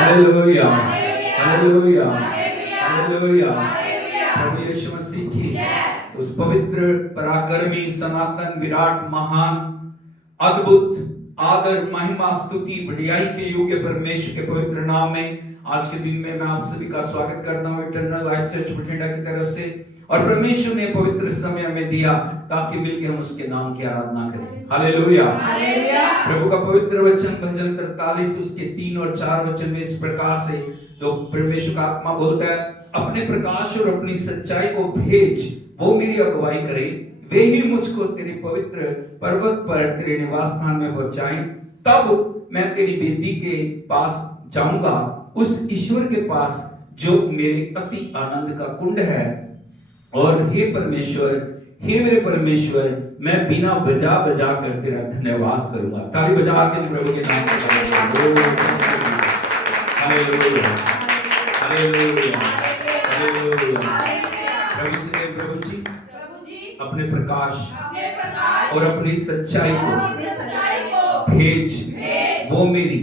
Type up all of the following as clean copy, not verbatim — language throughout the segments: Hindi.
Hallelujah, hallelujah, hallelujah. प्रभु यीशु मसीह की उस पवित्र, पराक्रमी, सनातन, विराट, महान, अद्भुत, आदर, महिमा, स्तुति, बढ़ियाई के योग्य परमेश्वर के पवित्र नाम में आज के दिन में मैं आप सभी का स्वागत करता हूं इटर्नल लाइफ चर्च बठिंडा की तरफ से। और परमेश्वर ने पवित्र समय में दिया ताकि मिलकर हम उसके नाम की आराधना करें। Hallelujah, hallelujah. प्रभु का पवित्र वचन भजन 43 उसके 3 और 4 वचन में इस प्रकार से तो परमेश्वर का आत्मा बोलता है, अपने प्रकाश और अपनी सच्चाई को भेज, वो मेरी अगुवाई करे, वे ही मुझको तेरे पवित्र पर्वत पर तेरे निवास स्थान में पहुंचाएं। तब मैं तेरी बेदी के पास जाऊंगा, उस ईश्वर के पास जो मेरे अति आनंद का कुंड है। और हे परमेश्वर, हे मेरे परमेश्वर, मैं बिना बजा बजा कर तेरा धन्यवाद करूंगा। ताली बजा के प्रभु के नाम पर हालेलुया, हालेलुया, हालेलुया। प्रभु से प्रभु जी अपने प्रकाश और अपनी सच्चाई को भेज, वो मेरी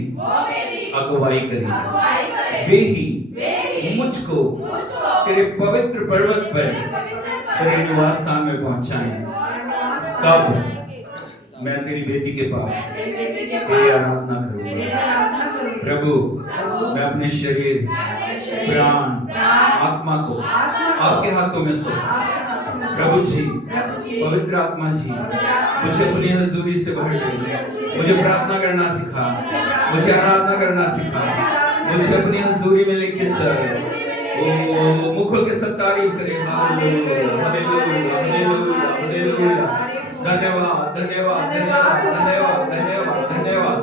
अगुवाई करे, वे ही मुझको तेरे पवित्र पर्वत पर तेरे निवास स्थान में पहुंचाएं। तब मैं तेरी बेदी के पास तेरी आराधना करूंगा। प्रभु, मैं अपने शरीर, प्राण, आत्मा को आपके हाथों में सौंपता। प्रभु जी, पवित्र आत्मा जी, मुझे अपनी हजूरी से भर दे, मुझे प्रार्थना करना सिखा, मुझे आराधना करना सिखा, मुझे अपनी हजूरी में लेके चल। ओ मुखों के सब तारीफ करें। Hallelujah, hallelujah, hallelujah, hallelujah. धन्यवाद, धन्यवाद, धन्यवाद, धन्यवाद, धन्यवाद, धन्यवाद।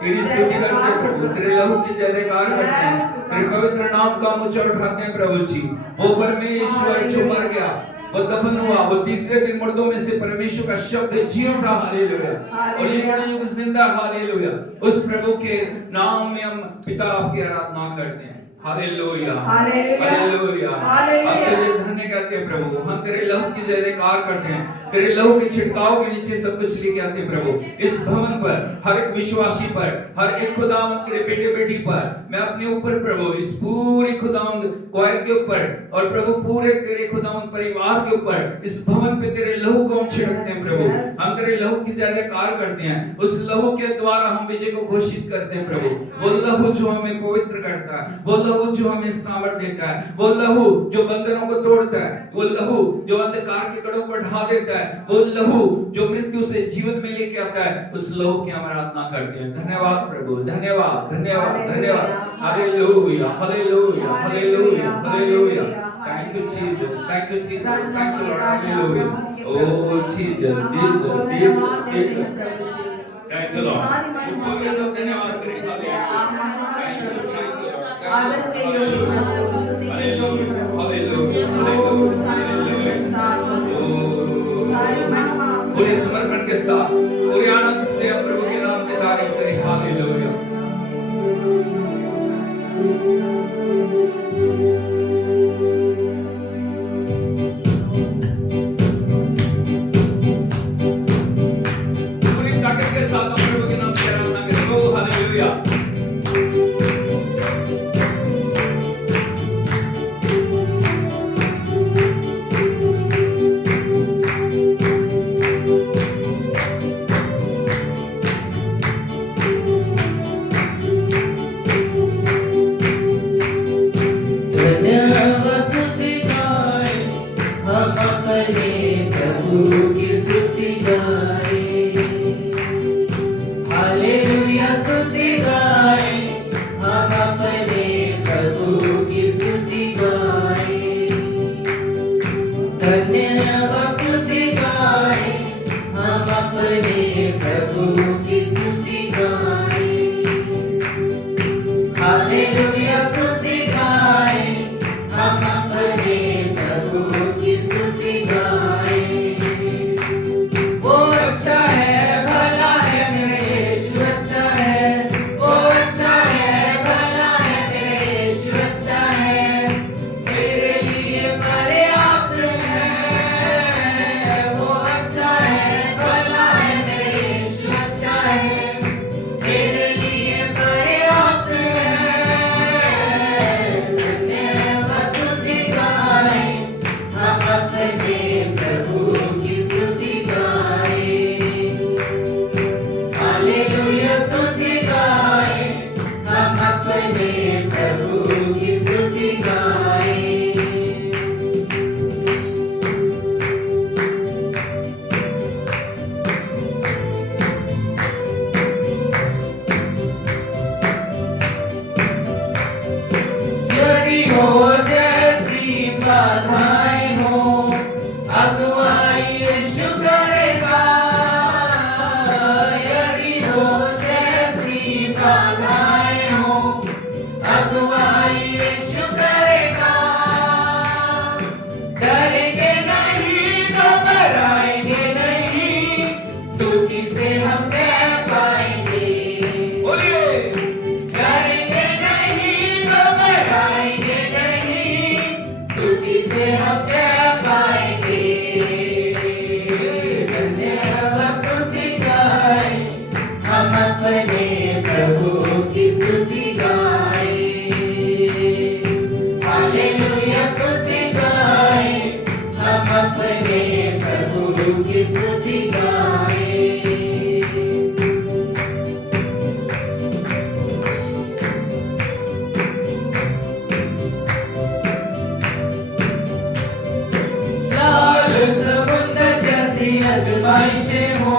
तेरी स्तुति करते हैं प्रभु, तेरे लहू की जयकार करते हैं, तेरे पवित्र नाम का ऊंचा उठाते हैं प्रभु जी। वो परमेश्वर जो मर गया, वो दफन हुआ, वो तीसरे दिन मुर्दों में से परमेश्वर का शब्द जी उठा। हालेलुया, और ये युग जिंदा। हालेलुया, उस प्रभु के नाम में हम पिता आपकी आराधना करते हैं। हालेलुया, हालेलुया, हम तेरे धन्य कहते हैं प्रभु, हम तेरे लहू की जयकार करते हैं, तेरे लहू के छिड़काव के नीचे सब कुछ लेके आते हैं प्रभु। इस भवन पर हर एक विश्वासी पर, हर एक खुदावंद तेरे बेटे बेटी पर, मैं अपने ऊपर प्रभु, इस पूरी खुदावंद क्वायर के ऊपर और प्रभु पूरे तेरे खुदावंद परिवार के ऊपर, इस भवन पे तेरे लहू को हम छिड़कते हैं प्रभु। हम तेरे लहू की जयकार करते हैं, उस लहू के द्वारा हम विजय को घोषित करते हैं प्रभु। वो लहू जो हमें पवित्र करता है, वो लहू जो हमें सामर्थ देता है, वो लहू जो बंधनों को तोड़ता है, वो लहू जो अंधकार के कड़ों को ढा देता है, वो लहू जो मृत्यु से जीवन में लेके आता है, उस लहू की हम आराधना करते हैं। धन्यवाद प्रभु, धन्यवाद, धन्यवाद, धन्यवाद। Hallelujah, hallelujah, hallelujah, hallelujah. Thank you Jesus, thank you Jesus, thank you Lord, hallelujah. Oh Jesus, Jesus, Jesus, Jesus. Thank you Lord. उनको के सब धन्यवाद करें। हालेलुया, thank you Lord, आदर के योग्य प्रभु, स्तुति के योग्य प्रभु। Hallelujah, hallelujah. पूरे समर्पण के साथ, पूरे आनंद से हम प्रभु के नाम की तारीफ करें। हालेलुया। पूरी ताकत के साथ हम प्रभु के नाम की आराधना करें। ओ हालेलुया। जिससे हम जय पाएंगे। धन्यवाद स्तुति गाए, हम अपने प्रभु की स्तुति गाए। हालेलुया स्तुति गाए, हम अपने प्रभु की स्तुति गाए। लाल समुद्र जैसी आजमाइशें हो,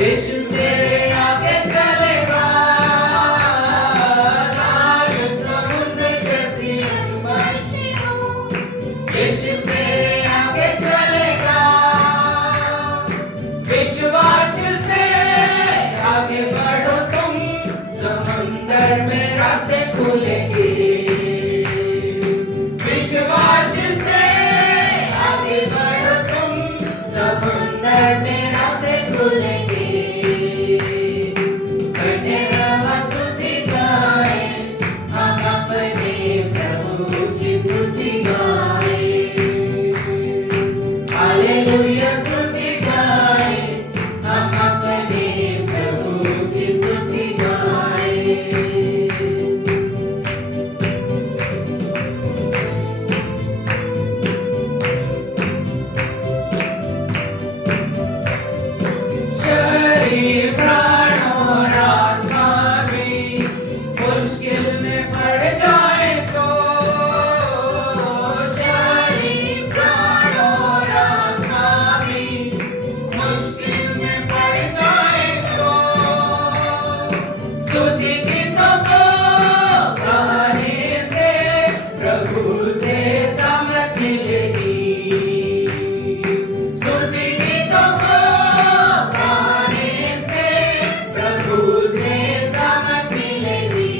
यीशु तेरे आगे चलेगा। लाल समुद्र जैसी आजमाइशें हो, यीशु तेरे आगे चलेगा। विश्वास से आगे बढ़ो तुम, समुद्र में रास्ते खुलेंगे। विश्वास से आगे बढ़ो तुम, समुद्र में रास्ते खुलेंगे। धन्यवाद स्तुति गाए, हम अपने प्रभु की स्तुति गाए। हालेलुया स्तुति गाए, हम अपने प्रभु की स्तुति गाए। शरीर प्राण और आत्मा भी मुश्किल में पड़ जाए तो, शरीर प्राण और आत्मा भी मुश्किल में पड़ जाए तो, स्तुति गीतों को गाने से प्रभु से सामर्थ मिलेगी। स्तुति गीतों को गाने से प्रभु से सामर्थ मिलेगी।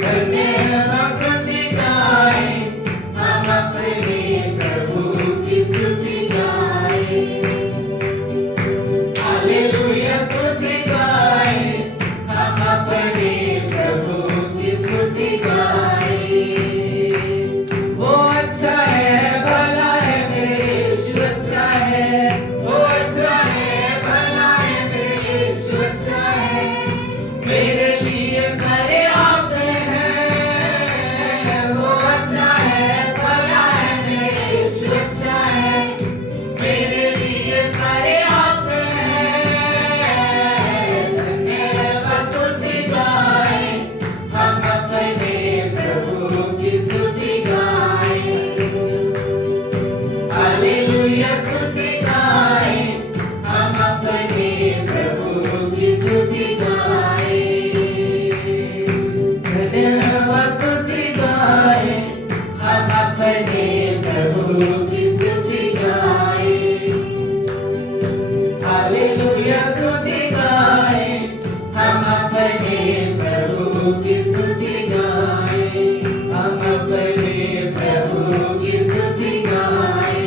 धन्यवाद स्तुति गाए, हम अपने प्रभु की स्तुति गाए। हालेलुया स्तुति गाए, हम अपने प्रभु की स्तुति गाए। वो अच्छा है, भला है, मेरे यीशु अच्छा है। वो अच्छा है, भला है, मेरे यीशु अच्छा है। मेरे लिए पर्याप्त है। वो अच्छा है, भला है, मेरे यीशु अच्छा है। मेरे लिए पर्याप्त है। धन्यवाद स्तुति गाए, हम अपने प्रभु की स्तुति गाए। हालेलुया स्तुति गाए, हम अपने प्रभु की स्तुति गाए। धन्यवाद स्तुति गाए, हम अपने प्रभु की स्तुति गाए। हालेलुया स्तुति गाए, हम अपने प्रभु की स्तुति गाए। हम अपने प्रभु की स्तुति गाए,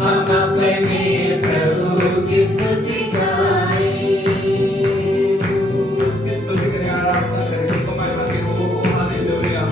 हम अपने प्रभु की स्तुति गाए। उसकी स्तुति करें, आराधना करें, उसको महिमा के हो। हालेलुया।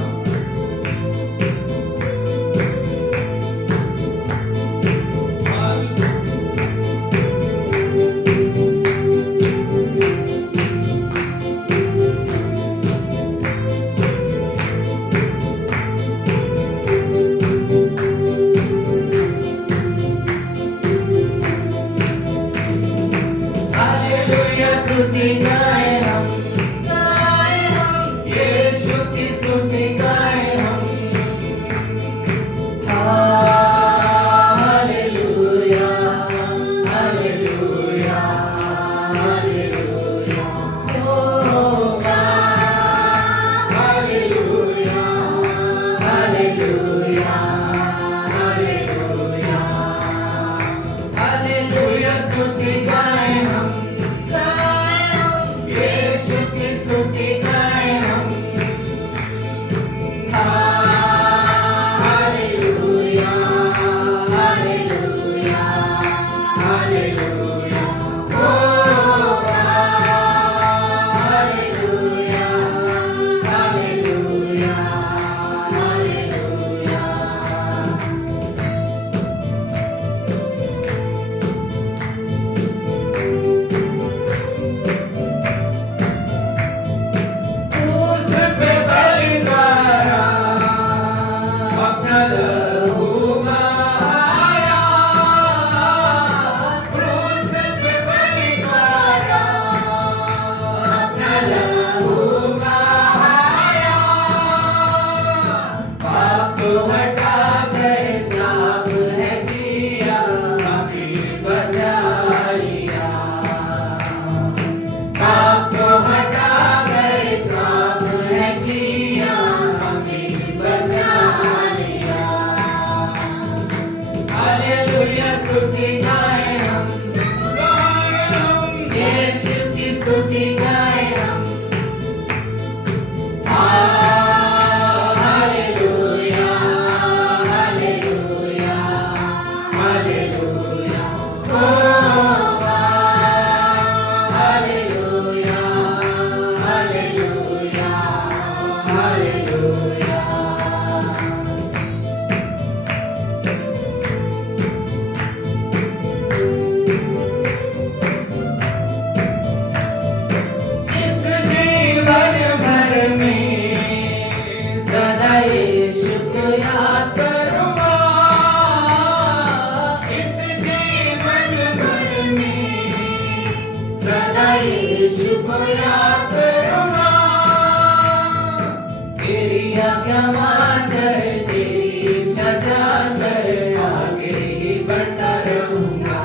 आज्ञा मानकर तेरी इच्छा जानकर आगे ही बढ़ता रहूंगा।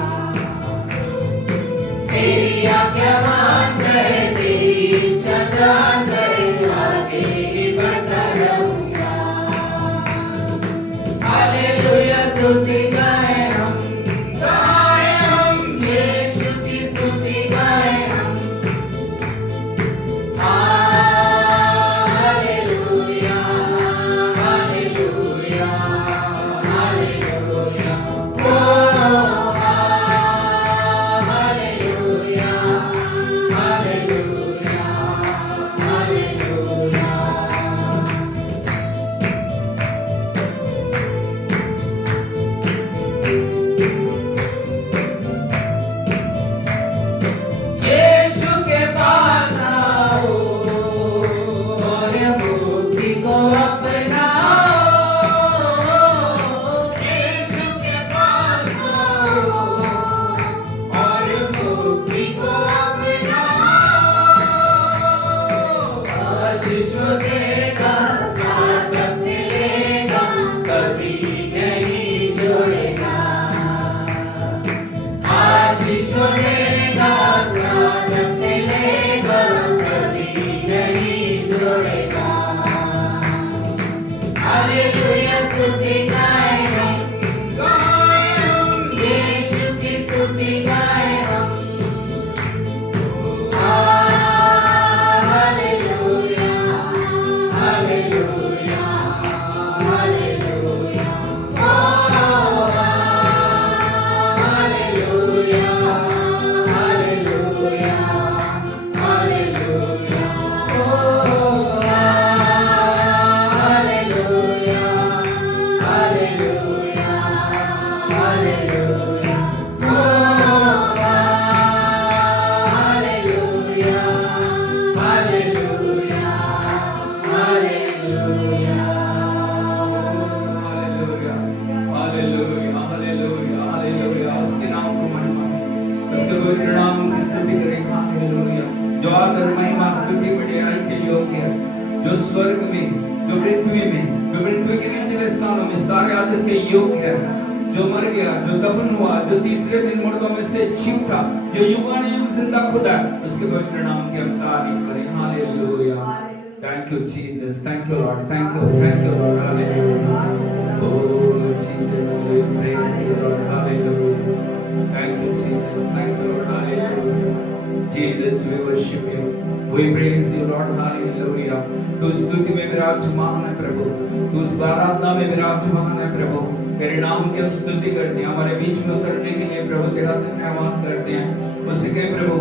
तेरी आज्ञा मानकर तेरी इच्छा जानकर आगे ही बढ़ता रहूंगा। हालेलुया स्तुति गाएं हम यीशु की स्तुति गाएं हम। हालेलुया हालेलुया हालेलुया ओ हालेलुया हालेलुया हालेलुया। यीशु के पास आओ और मुक्ति को अपनाओ। यीशु के पास आओ और मुक्ति को अपनाओ। आशीष वो देगा साथ अपने लेगा कभी नहीं छोड़ेगा। आशीष वो देगा साथ अपने लेगा कभी नहीं छोड़ेगा। हालेलुया स्तुति गाएं हम यीशु की स्तुति गाएं हम। हालेलुया हालेलुया हालेलुया ओ हालेलुया हालेलुया हालेलुया ओ हालेलुया हालेलुया हालेलुया ओ hallelujah hallelujah hallelujah. Hallelujah hallelujah hallelujah hallelujah. उसके नाम को महिमा, उसके पवित्र नाम की स्तुति करें। हालेलुया। जो आदर महिमा स्तुति बढ़ाई के योग्य है, जो स्वर्ग में, जो पृथ्वी में, जो पृथ्वी के निचले स्थानों में सारे आदर के योग्य है। जो मर गया, जो दफन हुआ, जो तीसरे दिन मुर्दों में से जी उठा, जो युगानुयुग जिंदा खुदा है, उसके पवित्र नाम की हम तारीफ करें। Hallelujah. Thank you Jesus, thank you Lord, thank you Lord, hallelujah. Oh Jesus, we praise you Lord, hallelujah. Thank you Jesus, thank you Lord, hallelujah. Jesus, we worship you, we praise you Lord, hallelujah. तू स्तुति में विराजमान है प्रभु, तू उस आराधना में विराजमान है प्रभु। तेरे नाम की हम स्तुति करते हैं, हमारे बीच में उतरने के लिए प्रभु तेरा धन्यवाद करते हैं। उससे कहे प्रभु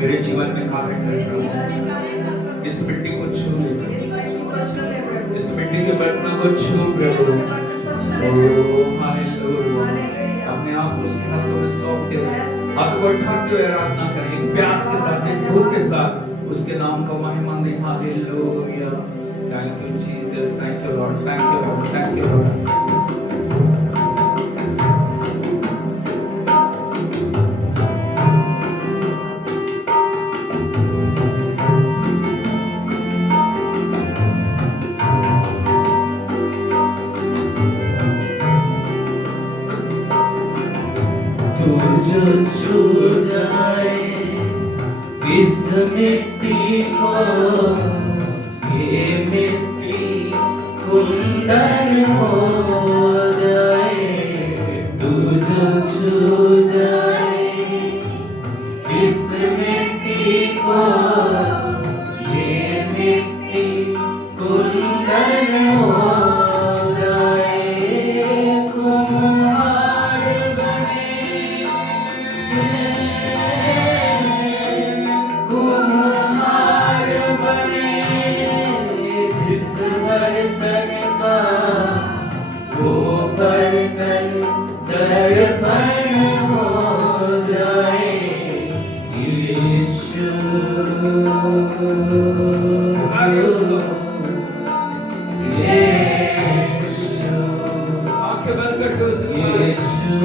मेरे जीवन में कार्य कर प्रभु, इस मिट्टी को छू ले प्रभु, इस मिट्टी के बर्तनों को छू प्रभु। ओ हालेलुया। अपने आप को उसके हाथों में सौंप के हाथ को उठाते हुए आराधना करें, एक प्यास के साथ, एक भूख के साथ उसके नाम को महिमा दें। Hallelujah. Thank you Jesus, thank you Lord, thank you Lord, thank you Lord. जो छू जाए इस मिट्टी को, ये मिट्टी कुंदन हो जाए। तू जो छू जाए इस मिट्टी को, ये मिट्टी कुंदन हो जाए। कुम्हार बने, कुम्हार बने जिस बर्तन का, वो बर्तन दर्पण हो जाए। यीशु यीशु, आंखें बंद करके उसको यीशु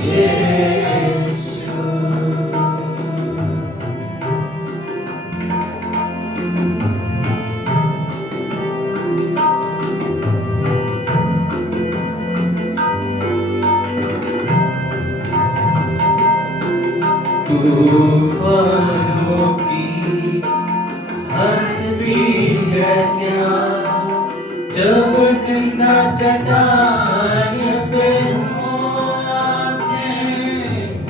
यीशु। तूफानों की हंसती है क्या जब जिंदा चट्टान पे हो आंखें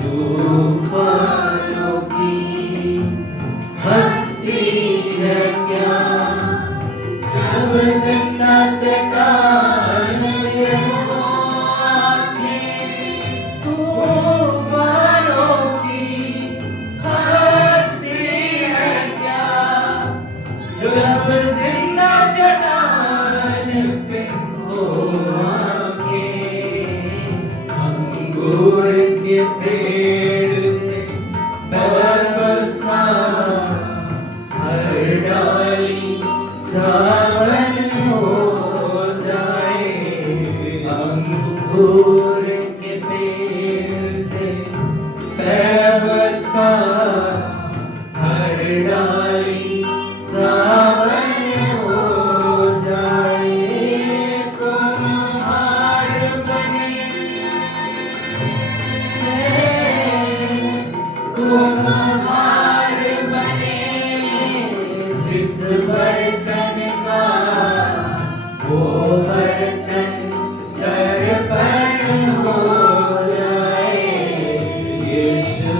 तूफानों की हंसती है क्या जब जिंदा चट्टान पे हो आंखें तूफानों की हंसती है क्या जब जिंदा चट्टान पे हो आंखें अंगूर के पेड़ से बरसता हर डाली सावन हो जाए अंगूर के पेड़ से बरसता हर डाली सावन हो जाए तुम हार बने तुम हार बने जिस बर्तन का वो बर्तन दर्पण हो जाए यीशु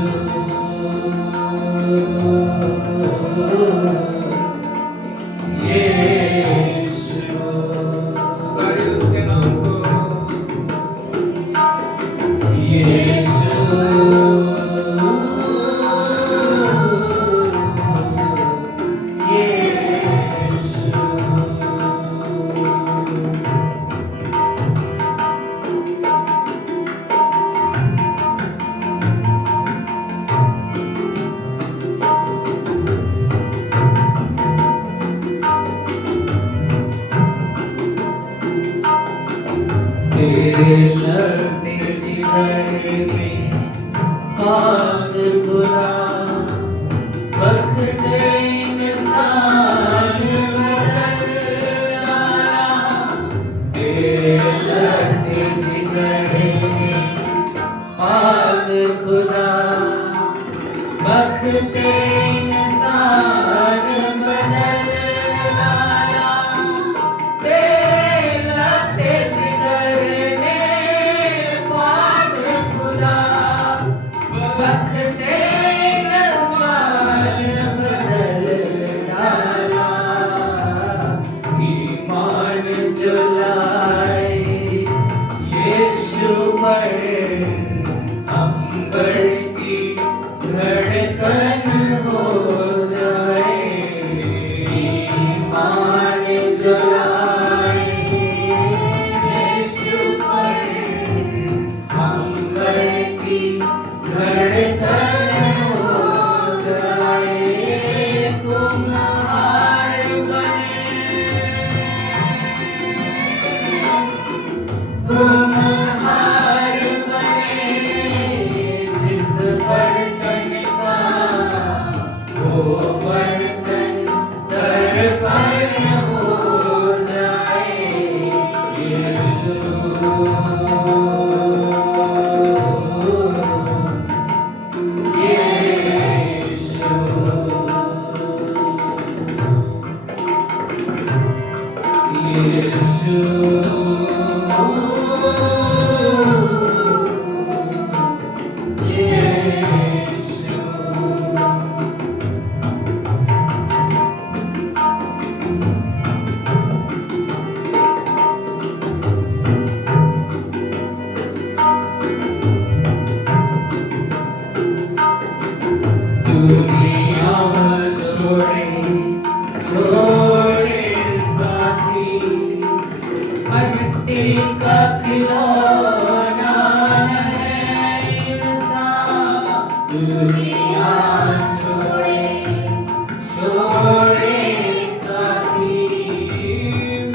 यीशु पुकारिए उसके नाम को। यीशु तेरे लड़ने जिगर में आग बुरा वक्त इंसान बदल डाला तेरे लड़ने जिगर में आग खुदा वक्त इंसान बदल डाला तेरे लड़ने जिगर ने पाक खुदा वक्त इंसान बदल डाला ईमान जो लाए यीशु पर अंबर की धड़कन हो जाए ईमान जो लाए यीशु पर अंबर की धड़कन हो जाए तुम हार बने तुम हार बने जिस बर्तन का वो बर्तन दर्पण हो जाए यीशु दुनिया छोड़े छोड़े साथी मिट्टी का खिलौना है इंसान दुनिया छोड़े छोड़े साथी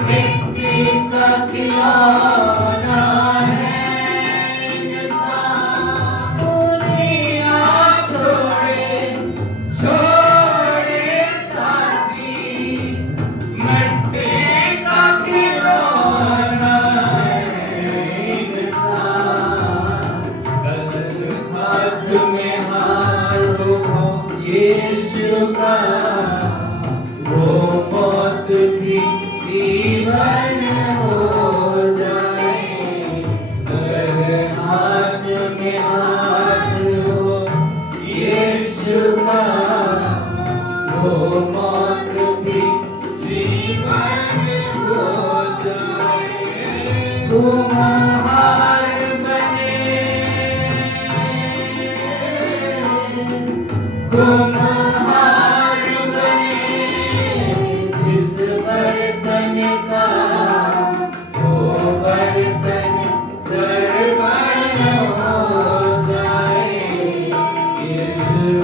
मिट्टी का खिलौना है इंसान दुनिया छोड़े छोड़े साथी मिट्टी का खिलौना है इंसान हाथ में हाथ यीशु का वो मौत भी जीवन हो जाए, अगर हाथ में हाथ हो यीशु का वो मौत भी जीवन हो जाए। कुम्हार बने, कुम्हार बने, जिस बर्तन का वो बर्तन दर्पण हो जाए। यीशु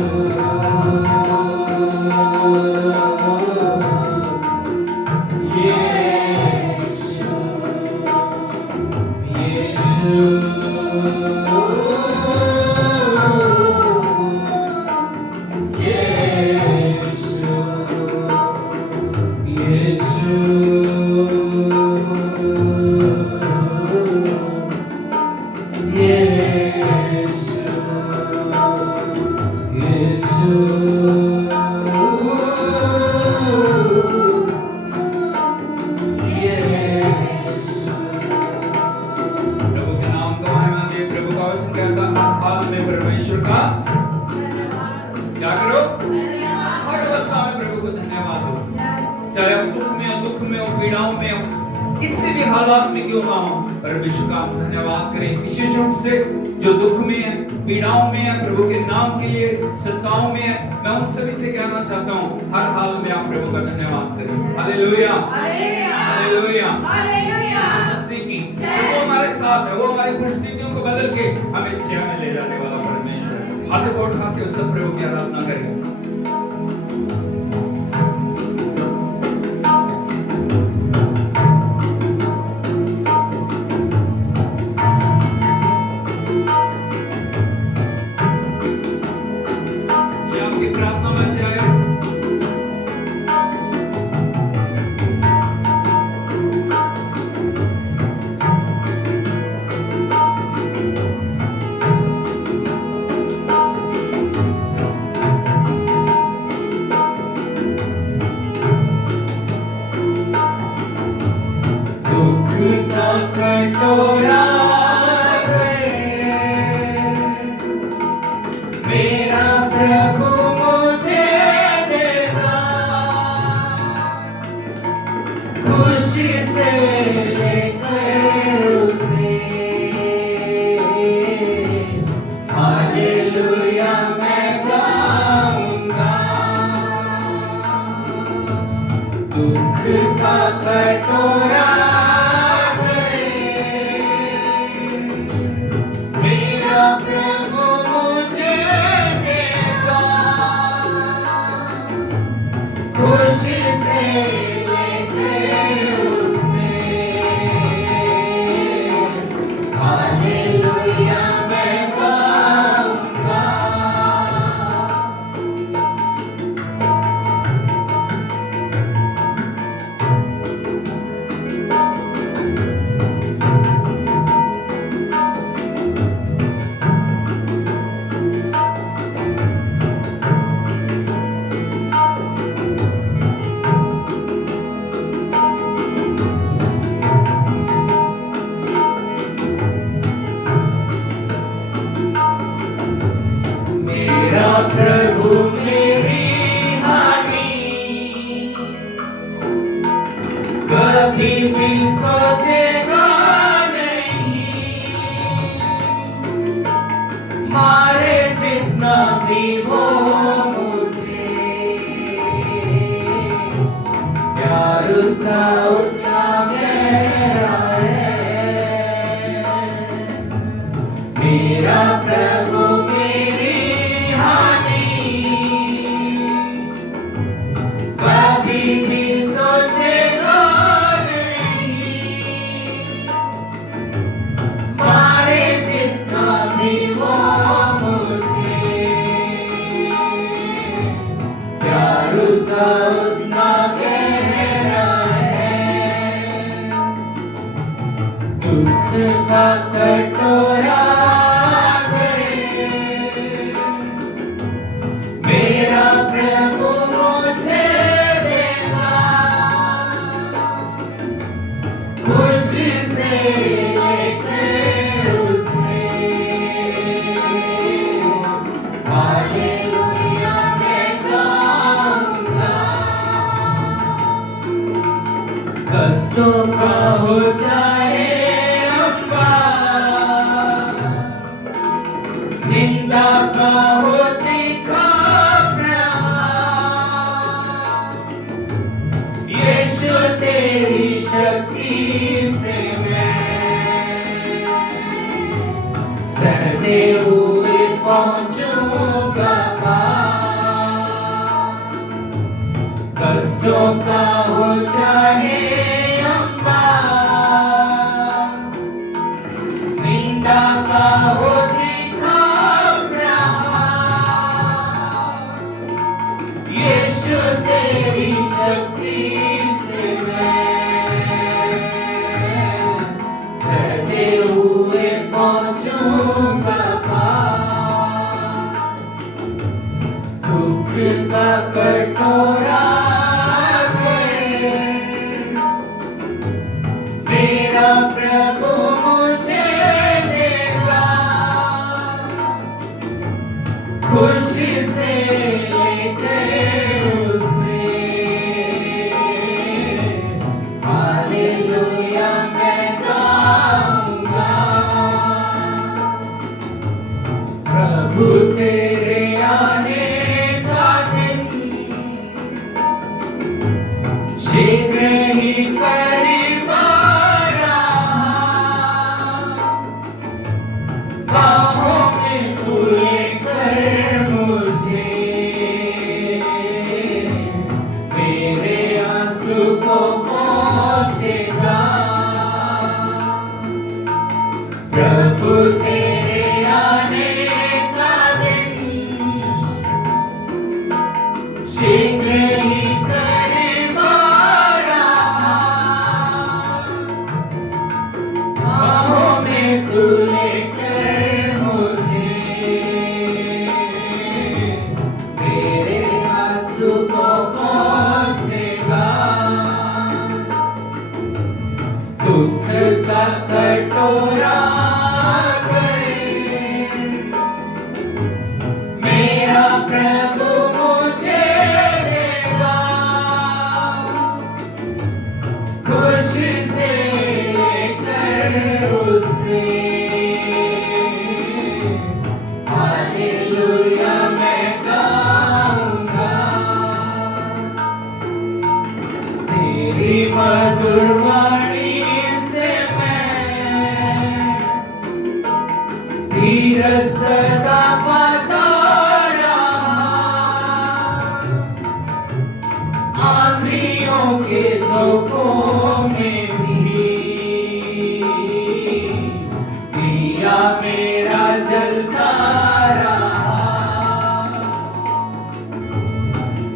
प्रभु के नाम को महिमा दे। प्रभु का वचन कहता है हर हाल में परमेश्वर का क्या करो, हर अवस्था में प्रभु को धन्यवाद दो। चाहे आप सुख में हो, दुख में हो, पीड़ाओं में हो, किसी भी हालात में क्यों ना हो, परमेश्वर का हम धन्यवाद करें। विशेष रूप से जो दुख में है, पीड़ाओं में है, प्रभु के नाम के लिए सताओं में है, मैं उन सभी से कहना चाहता हूँ हर हाल में आप प्रभु का धन्यवाद करें। हालेलुया, हालेलुया, यीशु मसीह की वो हमारे साथ है, वो हमारी परिस्थितियों को बदल के हमें जय में ले जाने वाला परमेश्वर है। हाथ को उठा के उस सब प्रभु की आराधना करें। ये आपकी प्रार्थना बन जाए। दुख का कटोरा गए, मेरा प्रभु मुझे देगा, खुशी से लेकर उसे, हालेलुया मैं गाऊंगा। दुख का कटोरा मेरा प्रभु मुझे देगा, खुशी से लेकर उसे, हालेलुया मैं गाऊंगा। मेरा प्रभु मेरी हानि कभी भी सोचेगा नहीं, मारे जितना भी वो मुझे, प्यार उसका उतना गहरा है। मेरा प्रभु मेरी हानि कभी भी सोचेगा नहीं, मारे जितना भी वो मुझे, प्यार उसका उतना गहरा है। दुख का कटोरा गए, मेरा हो चाहे अपमान, निंदा का हो तीखा प्रहार, यीशु तेरी शक्ति से मैं सहते हुए पहुंचूंगा पार। कष्टों का हो चाहे अंबार, निंदा का हो तीखा प्रहार, यीशु तेरी शक्ति से मैं सहते हुए पहुंचूंगा पार। दुख का कटोरा मेरा प्रभु मुझे देगा, खुशी से लेकर उसे हालेलुया मैं गाऊंगा। प्रभु तेरे आने का दिन शीघ्र ही करीब आ रहा, बाहों में तू लेकर मुझे मेरे आंसू को पहुंचेगा। प्रभु तेरे आने का दिन शीघ्र ही करीब आ रहा, बाहों में तू लेकर मुझे मेरे आंसू को पहुंचेगा। दुख का कटोरा मेरा प्रभु मुझे देगा, खुशी से लेकर उसे हालेलुया मैं गाऊंगा। तेरी मधुर वाणी से मैं धीरज सदा पाता रहा, आंधियों के झोंकों में भी दिया मेरा जलता रहा।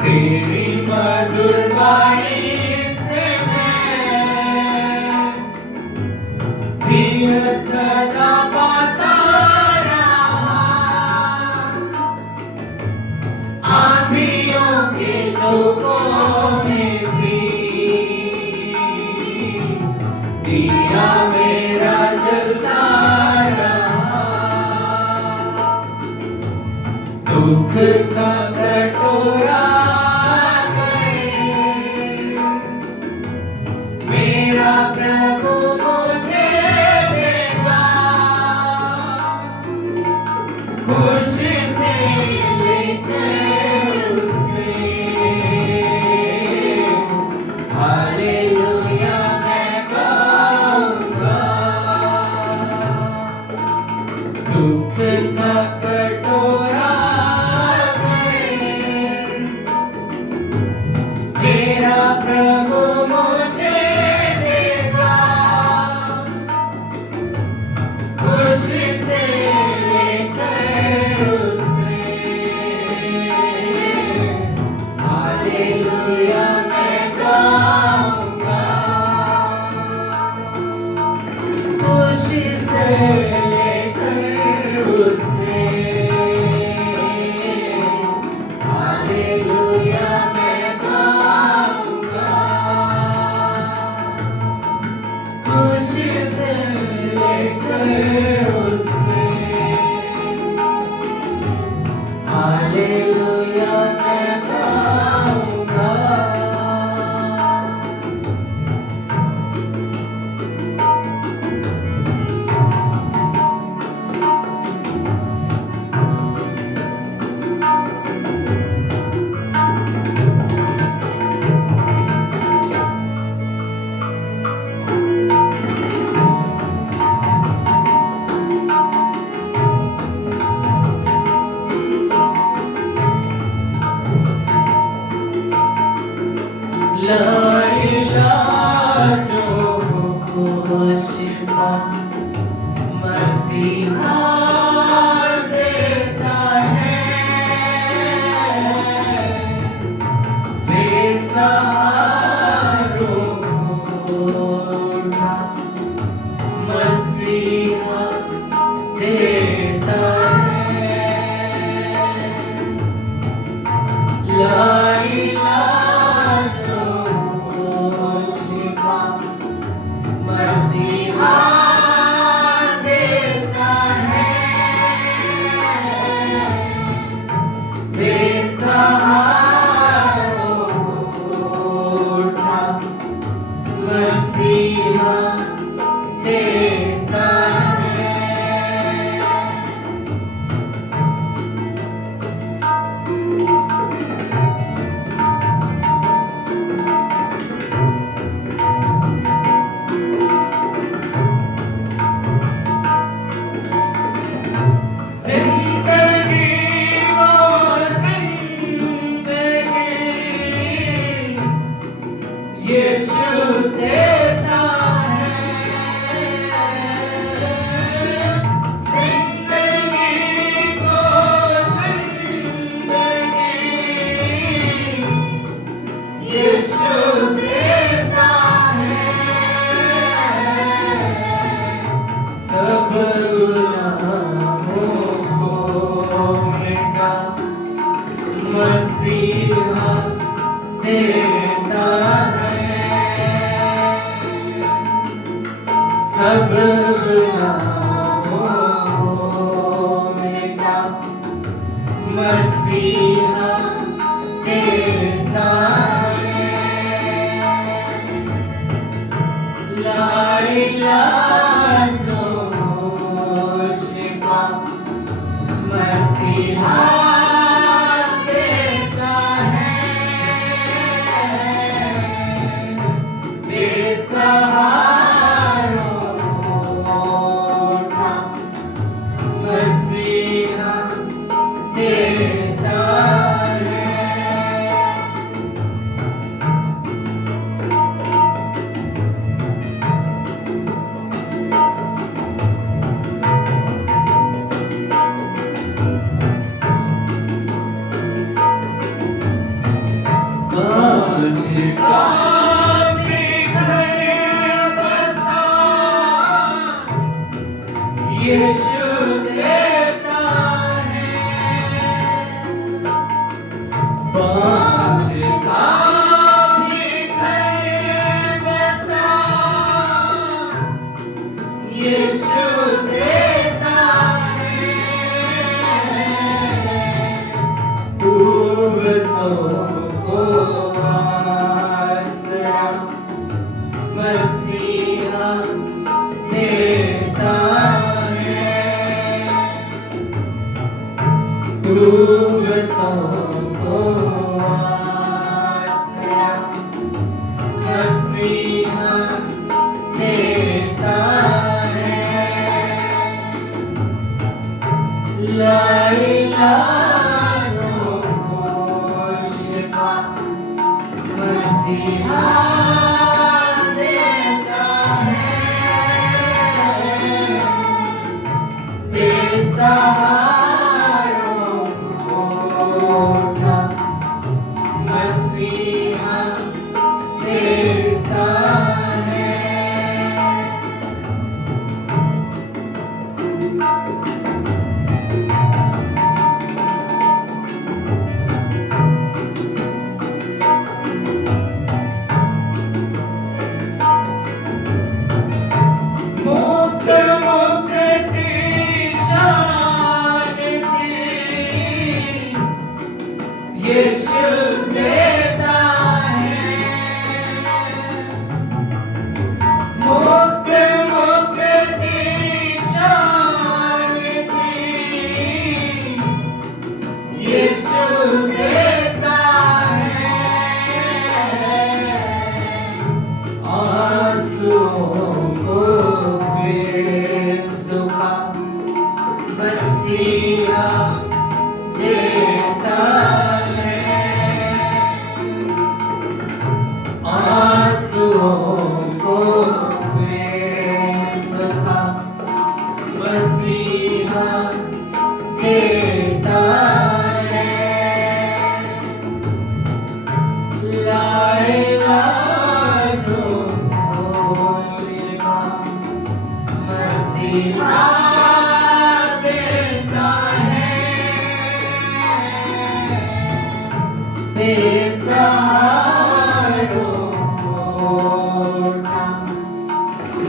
तेरी मधुर वाणी से मैं धीरज सदा पाता रहा, आंधियों के झोंकों में भी दिया मेरा जलता रहा। दुख का कटोरा मेरा प्रभु मुझे देगा, खुशी से लेकर उसे हालेलुया मैं गाऊंगा। दुख का कटोरा मेरा प्रभु मुझे देगा, खुशी से लेकर उसे हालेलुया मैं गाऊंगा। खुशी से लेकर उसे हालेलुया मैं गाऊंगा। खुशी से लेकर उसे हालेलुया मैं गाऊंगा। ला इलाजों को शिफा मसीहा देता है, बेसहारों को उठा मसीहा देता है। ला इलाजों को शिफा मसीहा देता है, बेसहारों को उठा मसीहा देता है। जिंदगी वो जिंदगी यीशु देता है, जिंदगी को जिंदगी यीशु देता है, सब गुनाहों को मिटा मसीहा देता है, सब गुनाहों को मिटा मसीहा देता है। ला इलाजों को शिफा मसीहा देता है, बेसहारों को उठा मसीहा देता है। आज का भी घर बसा यीशु देता है, आज का भी घर बसा यीशु देता है, को आसरा मसीहा देता है, को आसरा मसीहा देता है। ला इलाजों को शिफा मसीहा देता है, बेसहारों को उठा मसीहा देता है। मुक्त मुक्ति शांति यीशु देता है, मुक्त मुक्ति शांति यीशु देता है, आंसुओं को फिर सुखा मसीहा देता है,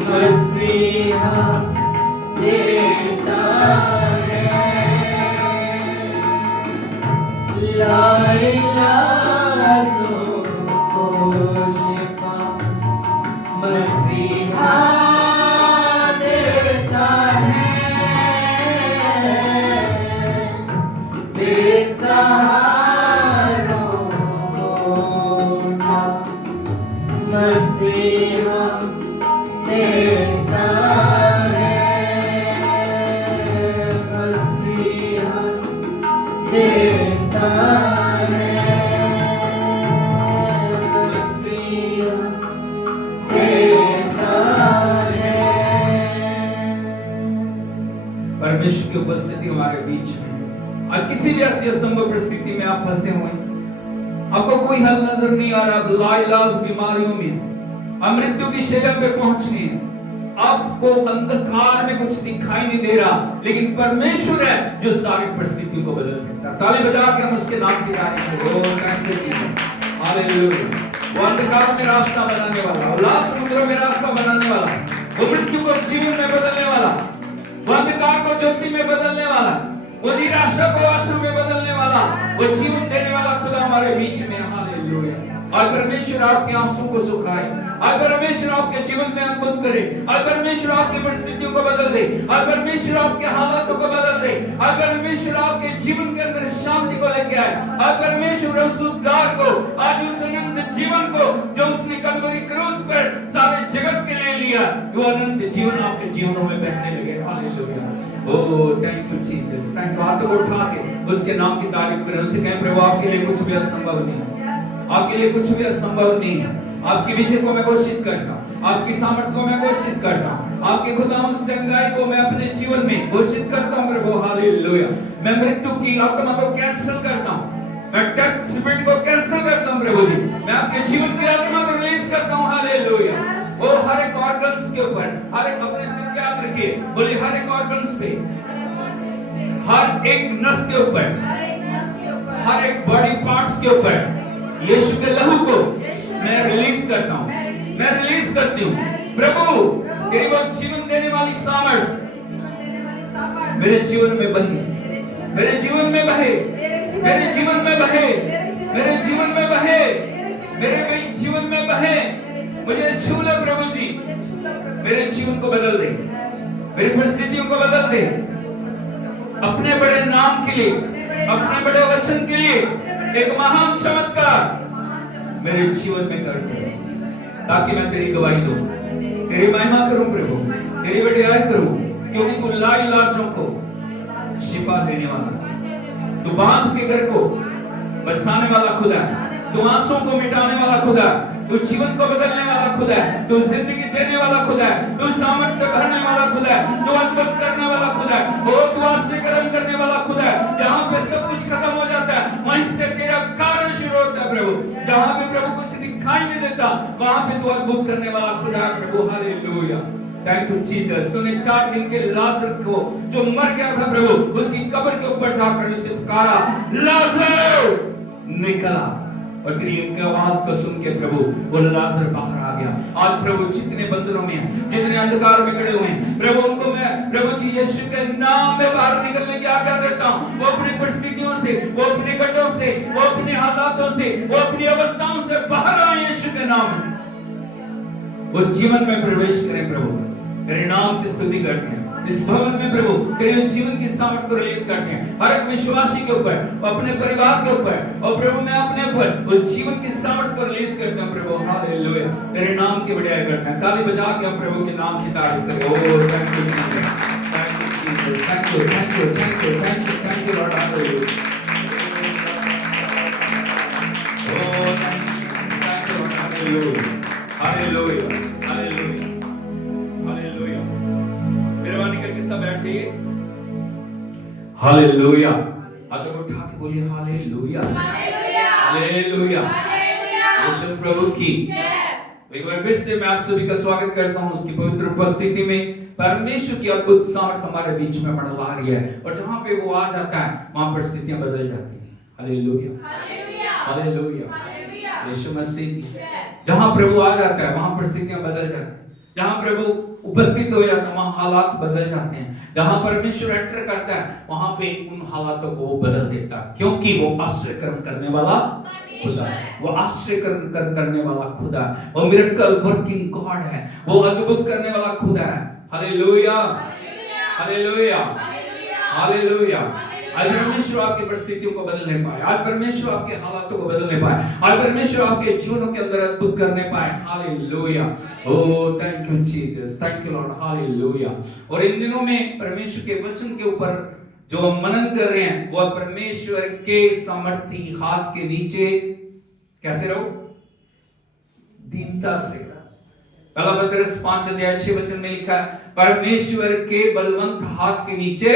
मसीहा देता है लाइलाजों को शिफा मसीहा देता है बेसहारों को ना मसीहा देता है मसीहा देता है मसीहा देता है। परमेश्वर की उपस्थिति हमारे बीच में। अब किसी भी ऐसी असंभव परिस्थिति में आप फंसे हुए, आपको कोई हल नजर नहीं आ रहा, आप लाइलाज बीमारियों में, आप मृत्यु की शैया पे पहुंच गए, आपको अंधकार में कुछ दिखाई नहीं दे रहा, लेकिन परमेश्वर है जो सारी परिस्थितियों को बदल सकता है। ताली बजा के हम उसके नाम की तारीफ करें। Oh thank you Jesus, hallelujah. वो अंधकार में रास्ता बनाने वाला, वो लाल समुद्रों में रास्ता बनाने वाला, वो मृत्यु को जीवन में बदलने वाला, वो अंधकार को ज्योति में बदलने वाला, वो निराशा को आशा में बदलने वाला, वो जीवन देने वाला खुदा हमारे बीच में। हालेलुया। और परमेश्वर आपके आंसू को सुखाए, और परमेश्वर आपके जीवन में अद्भुत करे, और परमेश्वर आपकी परिस्थितियों को बदल दे, और परमेश्वर आपके हालातों को बदल दे, और परमेश्वर आपके जीवन के अंदर शांति को लेके आए, और परमेश्वर उस उद्धार को, आज उस अनंत जीवन को जो उसने कलवरी क्रूस पर सारे जगत के लिए लिया, वो अनंत जीवन आपके जीवनों में बहने लगे। Hallelujah. Oh thank you Jesus, thank you. हाथों को उठा के उसके नाम की तारीफ करें, उसे कहें प्रभु आपके लिए कुछ भी असंभव नहीं है, आपके लिए कुछ भी असंभव नहीं है। आपकी विजय को मैं घोषित करता हूं, आपकी सामर्थ्य को मैं घोषित करता हूं, आपके खुदावंद चंगाई को मैं अपने जीवन में घोषित करता हूं प्रभु। हालेलुया। मैं मृत्यु की आत्मा को कैंसिल करता हूं, मैं डेथ स्पिरिट को कैंसिल करता हूं प्रभु जी, मैं आपके जीवन की आत्मा को रिलीज करता हूं। हालेलुया। ओ हर एक ऑर्गन्स के ऊपर, हर एक अपने सिर पे याद रखिए, बोलिए हर एक ऑर्गन्स पे, हर एक नस के ऊपर, हर एक बॉडी पार्ट्स के ऊपर यीशु के लहू को मैं रिलीज करता हूं, मैं रिलीज करती हूं। प्रभु तेरी वो जीवन देने वाली सामर्थ मेरे जीवन में बहे, मेरे जीवन में बहे, मेरे जीवन में बहे, मेरे जीवन में बहे, मेरे जीवन में बहे। मुझे छू ले प्रभु जी, मेरे जीवन को बदल दे, मेरी परिस्थितियों को बदल दे, अपने बड़े नाम के लिए, अपने बड़े वचन के लिए एक महान चमत्कार मेरे जीवन में कर दो, ताकि मैं तेरी गवाही दूं, तेरी महिमा करूं प्रभु, तेरी बड़ाई करूं, क्योंकि तू लाइलाजों को शिफा देने वाला, तू बांझ के घर को बसाने वाला खुदा है, तू आंसुओं को मिटाने वाला खुदा है, तू जीवन को बदलने वाला खुदा है, तू जिंदगी देने वाला खुदा है, तू सामर्थ्य से भरने वाला खुदा है, तू अद्भुत करने वाला खुदा है, ओ तू आंखें गर्म करने वाला खुदा है। जहां पे सब कुछ खत्म हो जाता है, वहीं से तेरा कार्य शुरू होता है प्रभु। जहां पे प्रभु कुछ दिखाई नहीं देता, वहां पे तू अद्भुत करने वाला खुदा है प्रभु। हालेलुया। Thank you Jesus. तूने 4 दिन के लाजर को जो मर गया था प्रभु, उसकी कब्र के ऊपर जाकर उसे पुकारा, लाजर निकला, और तेरी एक आवाज को सुन के प्रभु वो लाजर बाहर आ गया। आज प्रभु जितने बंधनों में हैं, जितने अंधकार में खड़े हुए हैं प्रभु, उनको मैं प्रभु जी यीशु के नाम में बाहर निकलने की आज्ञा देता हूं। वो अपनी परिस्थितियों से, वो अपने गड्ढों से, वो अपने हालातों से, वो अपनी अवस्थाओं से बाहर आए यीशु के नाम में, उस जीवन में प्रवेश करें प्रभु। तेरे नाम की स्तुति करते हैं इस भवन में प्रभु, तेरे जीवन की सामर्थ्य को रिलीज करते हैं हर एक विश्वासी के ऊपर, अपने परिवार के ऊपर, और प्रभु मैं अपने ऊपर उस जीवन की सामर्थ्य को रिलीज करता हूं प्रभु। हालेलुया। तेरे नाम की बड़ाई करते हैं, ताली बजा के हम प्रभु के नाम की तारीफ करें। Oh thank you Jesus, thank you Jesus, thank you, thank you, thank you, thank you, thank you Lord. Hallelujah. Oh thank you Lord. Hallelujah, hallelujah, hallelujah, hallelujah. मेहरबानी करके सब बैठ जाइए। हालेलुया। हाथों को उठा के बोलिए हालेलुया, हालेलुया, यीशु प्रभु की। एक बार फिर से मैं आप सभी का स्वागत करता हूं उसकी पवित्र उपस्थिति में। परमेश्वर की अद्भुत सामर्थ हमारे बीच में मंडला रही है, और जहां पे वो आ जाता है वहां परिस्थितियां बदल जाती हैं। Hallelujah, hallelujah. यीशु मसीह की जहां प्रभु आ जाता है वहां परिस्थितियां बदल जाती हैं। जहां प्रभु उपस्थित हो जाता है वहां हालात बदल जाते हैं। जहां परमेश्वर एंटर करता है वहां पे उन हालातों को वो बदल देता है, क्योंकि वो आश्चर्य कर्म करने वाला खुदा है। वो आश्चर्य कर्म करने वाला खुदा है। वो मिरेकल वर्किंग गॉड है। वो अद्भुत करने वाला खुदा है। Hallelujah, hallelujah, hallelujah. आज परमेश्वर आपकी परिस्थितियों को बदलने पाए, आज परमेश्वर आपके हालातों को बदलने पाए, आज परमेश्वर आपके जीवनों के अंदर अद्भुत करने पाए। Hallelujah. Oh thank you Jesus, thank you Lord. Hallelujah. और इन दिनों में परमेश्वर के वचन के ऊपर जो हम मनन कर रहे हैं वो परमेश्वर के सामर्थी हाथ के नीचे कैसे रहो? दीनता से। पहला पतरस 5:6 में लिखा है, परमेश्वर के बलवंत हाथ के नीचे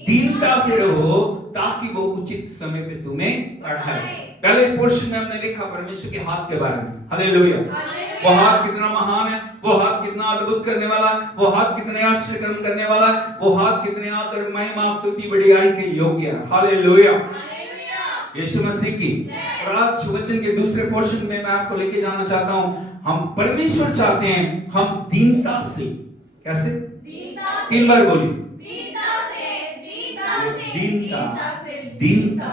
दीनता से रहो ताकि वो उचित समय पे तुम्हें बढ़ाए। पहले पोर्शन में हमने देखा परमेश्वर के हाथ के बारे में। हालेलुया। वो हाथ कितना महान है, वो हाथ कितना अद्भुत करने वाला है, वो हाथ कितने आश्चर्य कर्म करने वाला है, वो हाथ कितने आदर महिमा स्तुति बढ़ाई के योग्य है। हालेलुया, यीशु मसीह की। और आज वचन के दूसरे पोर्शन में मैं आपको लेके जाना चाहता हूं। हम परमेश्वर चाहते हैं हम दीनता से, कैसे? 3 बार बोलिए, दीनता, दीनता,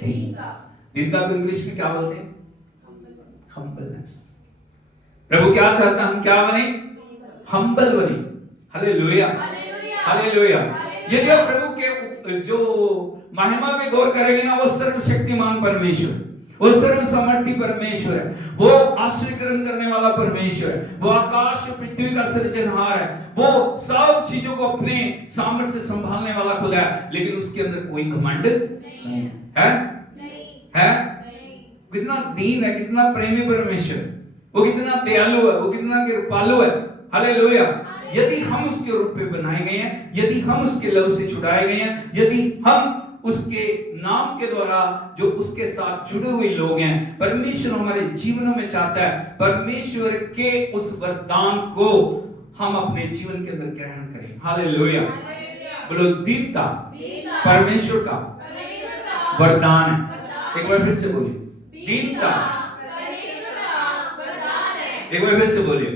दीनता। दीनता को इंग्लिश में क्या बोलते हैं? हम्बलनेस। प्रभु क्या चाहता है हम क्या बने? हम्बल बने। Hallelujah, hallelujah. यदि आप प्रभु के जो महिमा पे गौर करेंगे ना, वो सर्वशक्तिमान परमेश्वर, वो सर्व सामर्थी परमेश्वर है, वो आश्चर्य कर्म करने वाला परमेश्वर है, वो आकाश और पृथ्वी का सृजनहार है, वो सब चीजों को अपने सामर्थ्य से संभालने वाला खुदा है। लेकिन उसके अंदर कोई घमंड नहीं है। है? कितना दीन है, कितना प्रेमी परमेश्वर, वो कितना दयालु है, वो कितना कृपालु है। हालेलुया। यदि हम उसके रूप पे बनाए गए हैं, यदि हम उसके लव से छुड़ाए गए हैं, यदि हम उसके नाम के द्वारा जो उसके साथ जुड़े हुए लोग हैं, परमेश्वर हमारे जीवनों में चाहता है परमेश्वर के उस वरदान को हम अपने जीवन के अंदर ग्रहण करें। हालेलुया। बोलो, दीनता परमेश्वर का वरदान है। एक बार फिर से बोलिए, दीनता। एक बार फिर से बोलिए,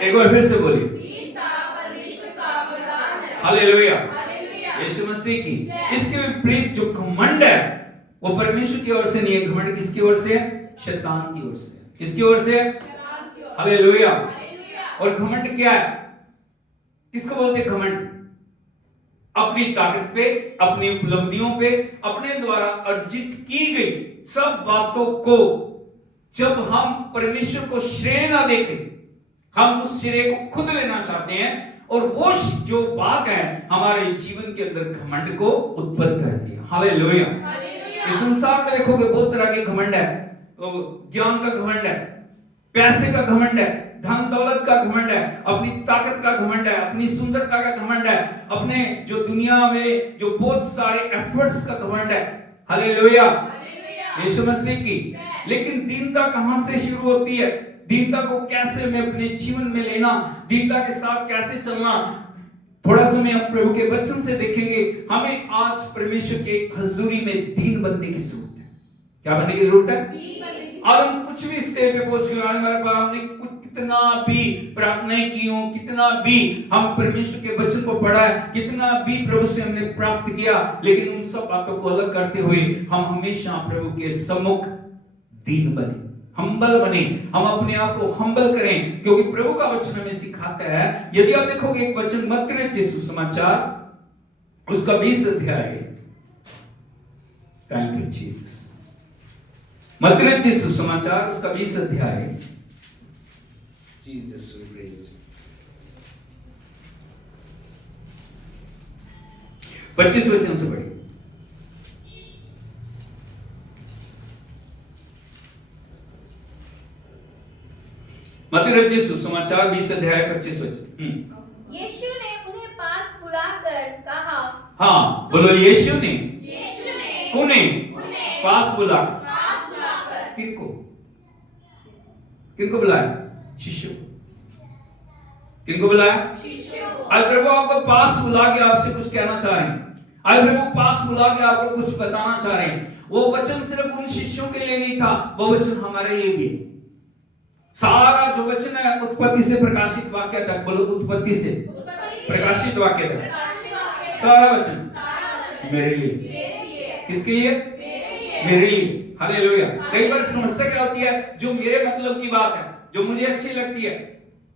एक बार फिर से बोलिए, हालेलुया, यीशु मसीह की। इसके विपरीत जो घमंड है वो परमेश्वर की ओर से नहीं है। घमंड किसकी ओर से है? शैतान की ओर से। किसकी ओर से? हालेलुया। और घमंड क्या है? किसको बोलते हैं घमंड? अपनी ताकत पे, अपनी उपलब्धियों पे, अपने द्वारा अर्जित की गई सब बातों को जब हम परमेश्वर को श्रेय ना देखें, हम उस श्रेय को खुद लेना चाहते हैं, और वो जो बात है हमारे जीवन के अंदर घमंड को उत्पन्न करती है। हालेलुया। इस संसार में देखोगे बहुत तरह के घमंड है। तो ज्ञान का घमंड है, पैसे का घमंड है, धन दौलत का घमंड है, अपनी ताकत का घमंड है, अपनी सुंदरता का घमंड है, अपने जो दुनिया में जो बहुत सारे एफर्ट्स का घमंड है। हालेलुया, यीशु मसीह की। लेकिन दीनता कहां से शुरू होती है? दीनता को कैसे मैं अपने जीवन में लेना, दीनता के साथ कैसे चलना, थोड़ा समय हम प्रभु के वचन से देखेंगे। हमें आज परमेश्वर के हजूरी में दीन बनने की जरूरत है। क्या बनने की जरूरत है? और हम कुछ भी स्टेज पे पहुंच गए, हमारे पास हमने कितना भी प्रार्थनाएं की हो, कितना भी हम परमेश्वर के वचन को पढ़ा है, कितना भी प्रभु से हमने प्राप्त किया, लेकिन उन सब बातों को अलग करते हुए हम हमेशा प्रभु के सम्मुख दीन बने, हम्बल बने। हम अपने आप को हम्बल करें, क्योंकि प्रभु का वचन हमें सिखाता है। यदि आप देखोगे एक वचन मत्ती रचित सुसमाचार उसका 20 अध्याय, थैंक यू जीसस, मत्ती रचित सुसमाचार उसका 20 अध्याय, जीसस वी प्रेज, 25 वचन से पढ़िए। मत्ती रचित सुसमाचार 20 अध्याय 25 वचन। यीशु ने उन्हें पास बुलाकर कहा। हाँ बोलो, यीशु ने उन्हें पास बुलाकर। किनको? किनको बुलाया? शिष्यों। किनको बुलाया? आज प्रभु आपको पास बुला के आपसे कुछ कहना चाह रहे हैं। आज प्रभु पास बुला के आपको कुछ बताना चाह रहे हैं। वो वचन सिर्फ उन शिष्यों के लिए नहीं था, वो वचन हमारे लिए भी। सारा जो वचन है उत्पत्ति से प्रकाशित वाक्य तक, बोलो उत्पत्ति से प्रकाशित वाक्य तक, सारा वचन मेरे लिए। किसके लिए? मेरे लिए। हालेलुया। कई बार समस्या क्या होती है, जो मेरे मतलब की बात है, जो मुझे अच्छी लगती है,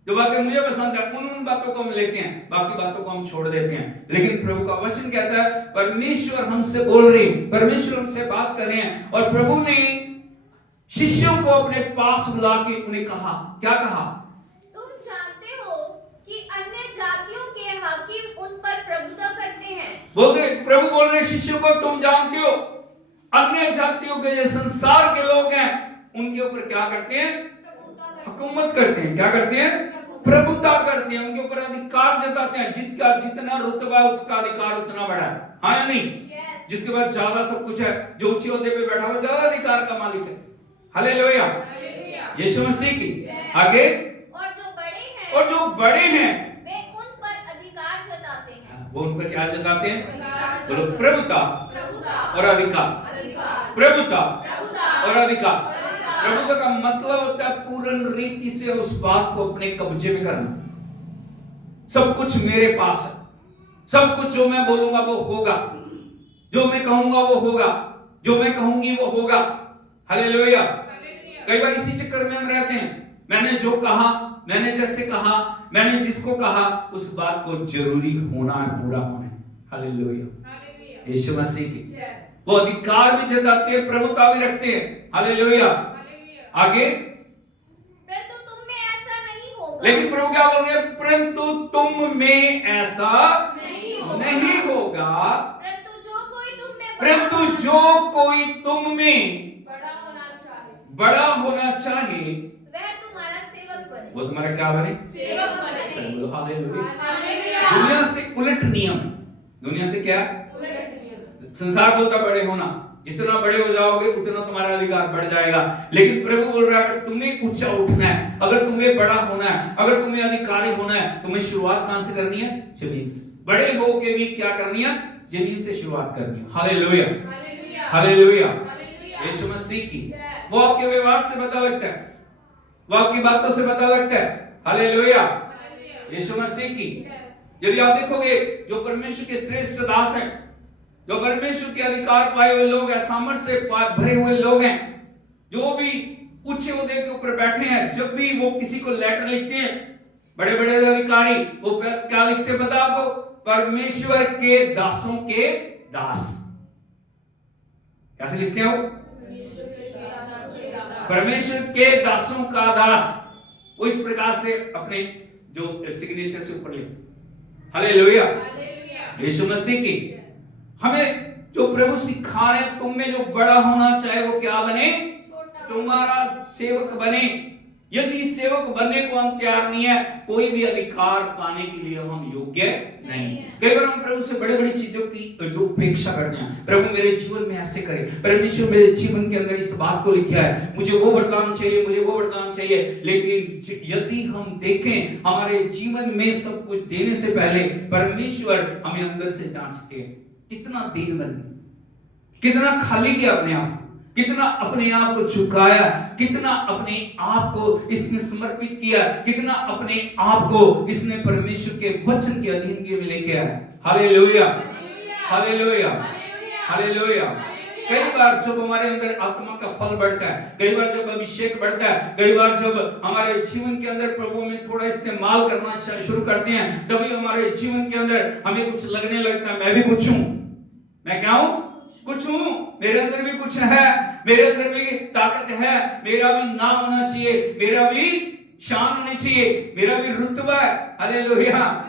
जो बातें मुझे पसंद है, उन बातों को हम लेते हैं, बाकी बातों को हम छोड़ देते हैं। लेकिन प्रभु का वचन कहता है परमेश्वर हमसे बोल रहे हैं, परमेश्वर हमसे बात कर रहे हैं। और प्रभु ने शिष्यों को अपने पास बुला के उन्हें कहा, क्या कहा? तुम जानते हो कि अन्य जातियों के हाकिम उन पर प्रभुता करते हैं। प्रभु बोल रहे शिष्यों को, तुम जानते हो अन्य जातियों के जो संसार के लोग हैं उनके ऊपर क्या करते हैं? हुकूमत करते हैं। क्या करते हैं? प्रभुता करते हैं, उनके ऊपर अधिकार जताते हैं। जिसका जितना रुतबा है उसका अधिकार उतना बड़ा है, हाँ या नहीं? जिसके पास ज्यादा सब कुछ है, जो ऊंचे ओहदे पे बैठा हुआ, ज्यादा अधिकार का मालिक है। हालेलुया, यीशु मसीह की। आगे, और जो बड़े हैं वे उन पर अधिकार जताते हैं। वो उन पर क्या जताते हैं? बोलो प्रभुता और अधिकार। प्रभुता और अधिकार। प्रभुता का मतलब होता है पूर्ण रीति से उस बात को अपने कब्जे में करना। सब कुछ मेरे पास है, सब कुछ जो मैं बोलूंगा वो होगा, जो मैं कहूंगा वो होगा, जो मैं कहूंगी वो होगा। हालेलुया। कई बार इसी चक्कर में हम रहते हैं, मैंने जो कहा, मैंने जैसे कहा, मैंने जिसको कहा, उस बात को जरूरी होना है, पूरा होना है। हालेलुया, यीशु मसीह की। वो अधिकार भी जताते हैं, प्रभुता भी रखते हैं। हालेलुया। आगे, परंतु तुम में ऐसा नहीं होगा। लेकिन प्रभु क्या बोल रहे हैं? परंतु तुम में ऐसा नहीं होगा। परंतु जो कोई तुम में बड़ा होना चाहे वह तुम्हारा सेवक बने। वो तुम्हारा क्या बने? सेवक बने। बोलो हालेलुया। दुनिया से उलट नियम। दुनिया से क्या? संसार बोलता बड़े होना, जितना बड़े हो जाओगे उतना तुम्हारा अधिकार बढ़ जाएगा। लेकिन प्रभु बोल रहा है अगर तुम्हें ऊंचा उठना है, अगर तुम्हें बड़ा होना है, अगर तुम्हें अधिकारी होना है, तुम्हें शुरुआत कहां से करनी है? जमीन से। बड़े हो के भी क्या करनी है? जमीन से शुरुआत करनी है। हालेलुया, हालेलुया, यीशु मसीह की। वो आपके व्यवहार से पता लगता है, वो आपकी बातों से पता लगता है। हालेलुया, यीशु मसीह की। यदि आप देखोगे जो परमेश्वर के श्रेष्ठ दास हैं, जो परमेश्वर के अधिकार पाए हुए लोग हैं, सामर्थ्य से भरे हुए लोग हैं, जो भी उच्च ओहदे के ऊपर बैठे हैं, जब भी वो किसी को लेटर लिखते हैं, बड़े बड़े अधिकारी, वो क्या लिखते हैं पता आपको? परमेश्वर के दासों के दास। कैसे लिखते हैं वो? परमेश्वर के दासों का दास। वो इस प्रकार से अपने जो सिग्नेचर से ऊपर लिखते। हालेलुया, यीशु मसीह की। हमें जो प्रभु सिखा रहे हैं, तुम में जो बड़ा होना चाहे वो क्या बने? तुम्हारा सेवक बने। यदि सेवक बनने को हम तैयार नहीं है, कोई भी अधिकार पाने के लिए हम योग्य नहीं। कई बार हम प्रभु से बड़े बड़ी चीजों की जो अपेक्षा करते हैं, प्रभु मेरे जीवन में ऐसे करे, परमेश्वर मेरे जीवन के अंदर इस बात को लिखा है, मुझे वो वरदान चाहिए, मुझे वो वरदान चाहिए। लेकिन यदि हम देखें हमारे जीवन में सब कुछ देने से पहले परमेश्वर हमें अंदर से जांचते हैं, कितना दीन बने, कितना खाली किया अपने आप, कितना अपने आप को झुकाया, कितना अपने आप को इसने समर्पित किया, कितना अपने आप को इसने परमेश्वर के वचन के अधीन में लेके आया। Hallelujah, hallelujah, hallelujah. कई बार जब हमारे अंदर आत्मा का फल बढ़ता है, कई बार जब अभिषेक बढ़ता है, कई बार जब हमारे जीवन के अंदर प्रभु में थोड़ा इस्तेमाल करना शुरू करते हैं, तभी हमारे जीवन के अंदर हमें कुछ लगने लगता है, मैं भी कुछ हूं। मैं क्या हूं? कुछ हूं। मेरे अंदर भी कुछ है, मेरे अंदर भी ताकत है, मेरा भी नाम होना चाहिए, मेरा भी शान होनी चाहिए, मेरा भी रुतबा है। हालेलुया।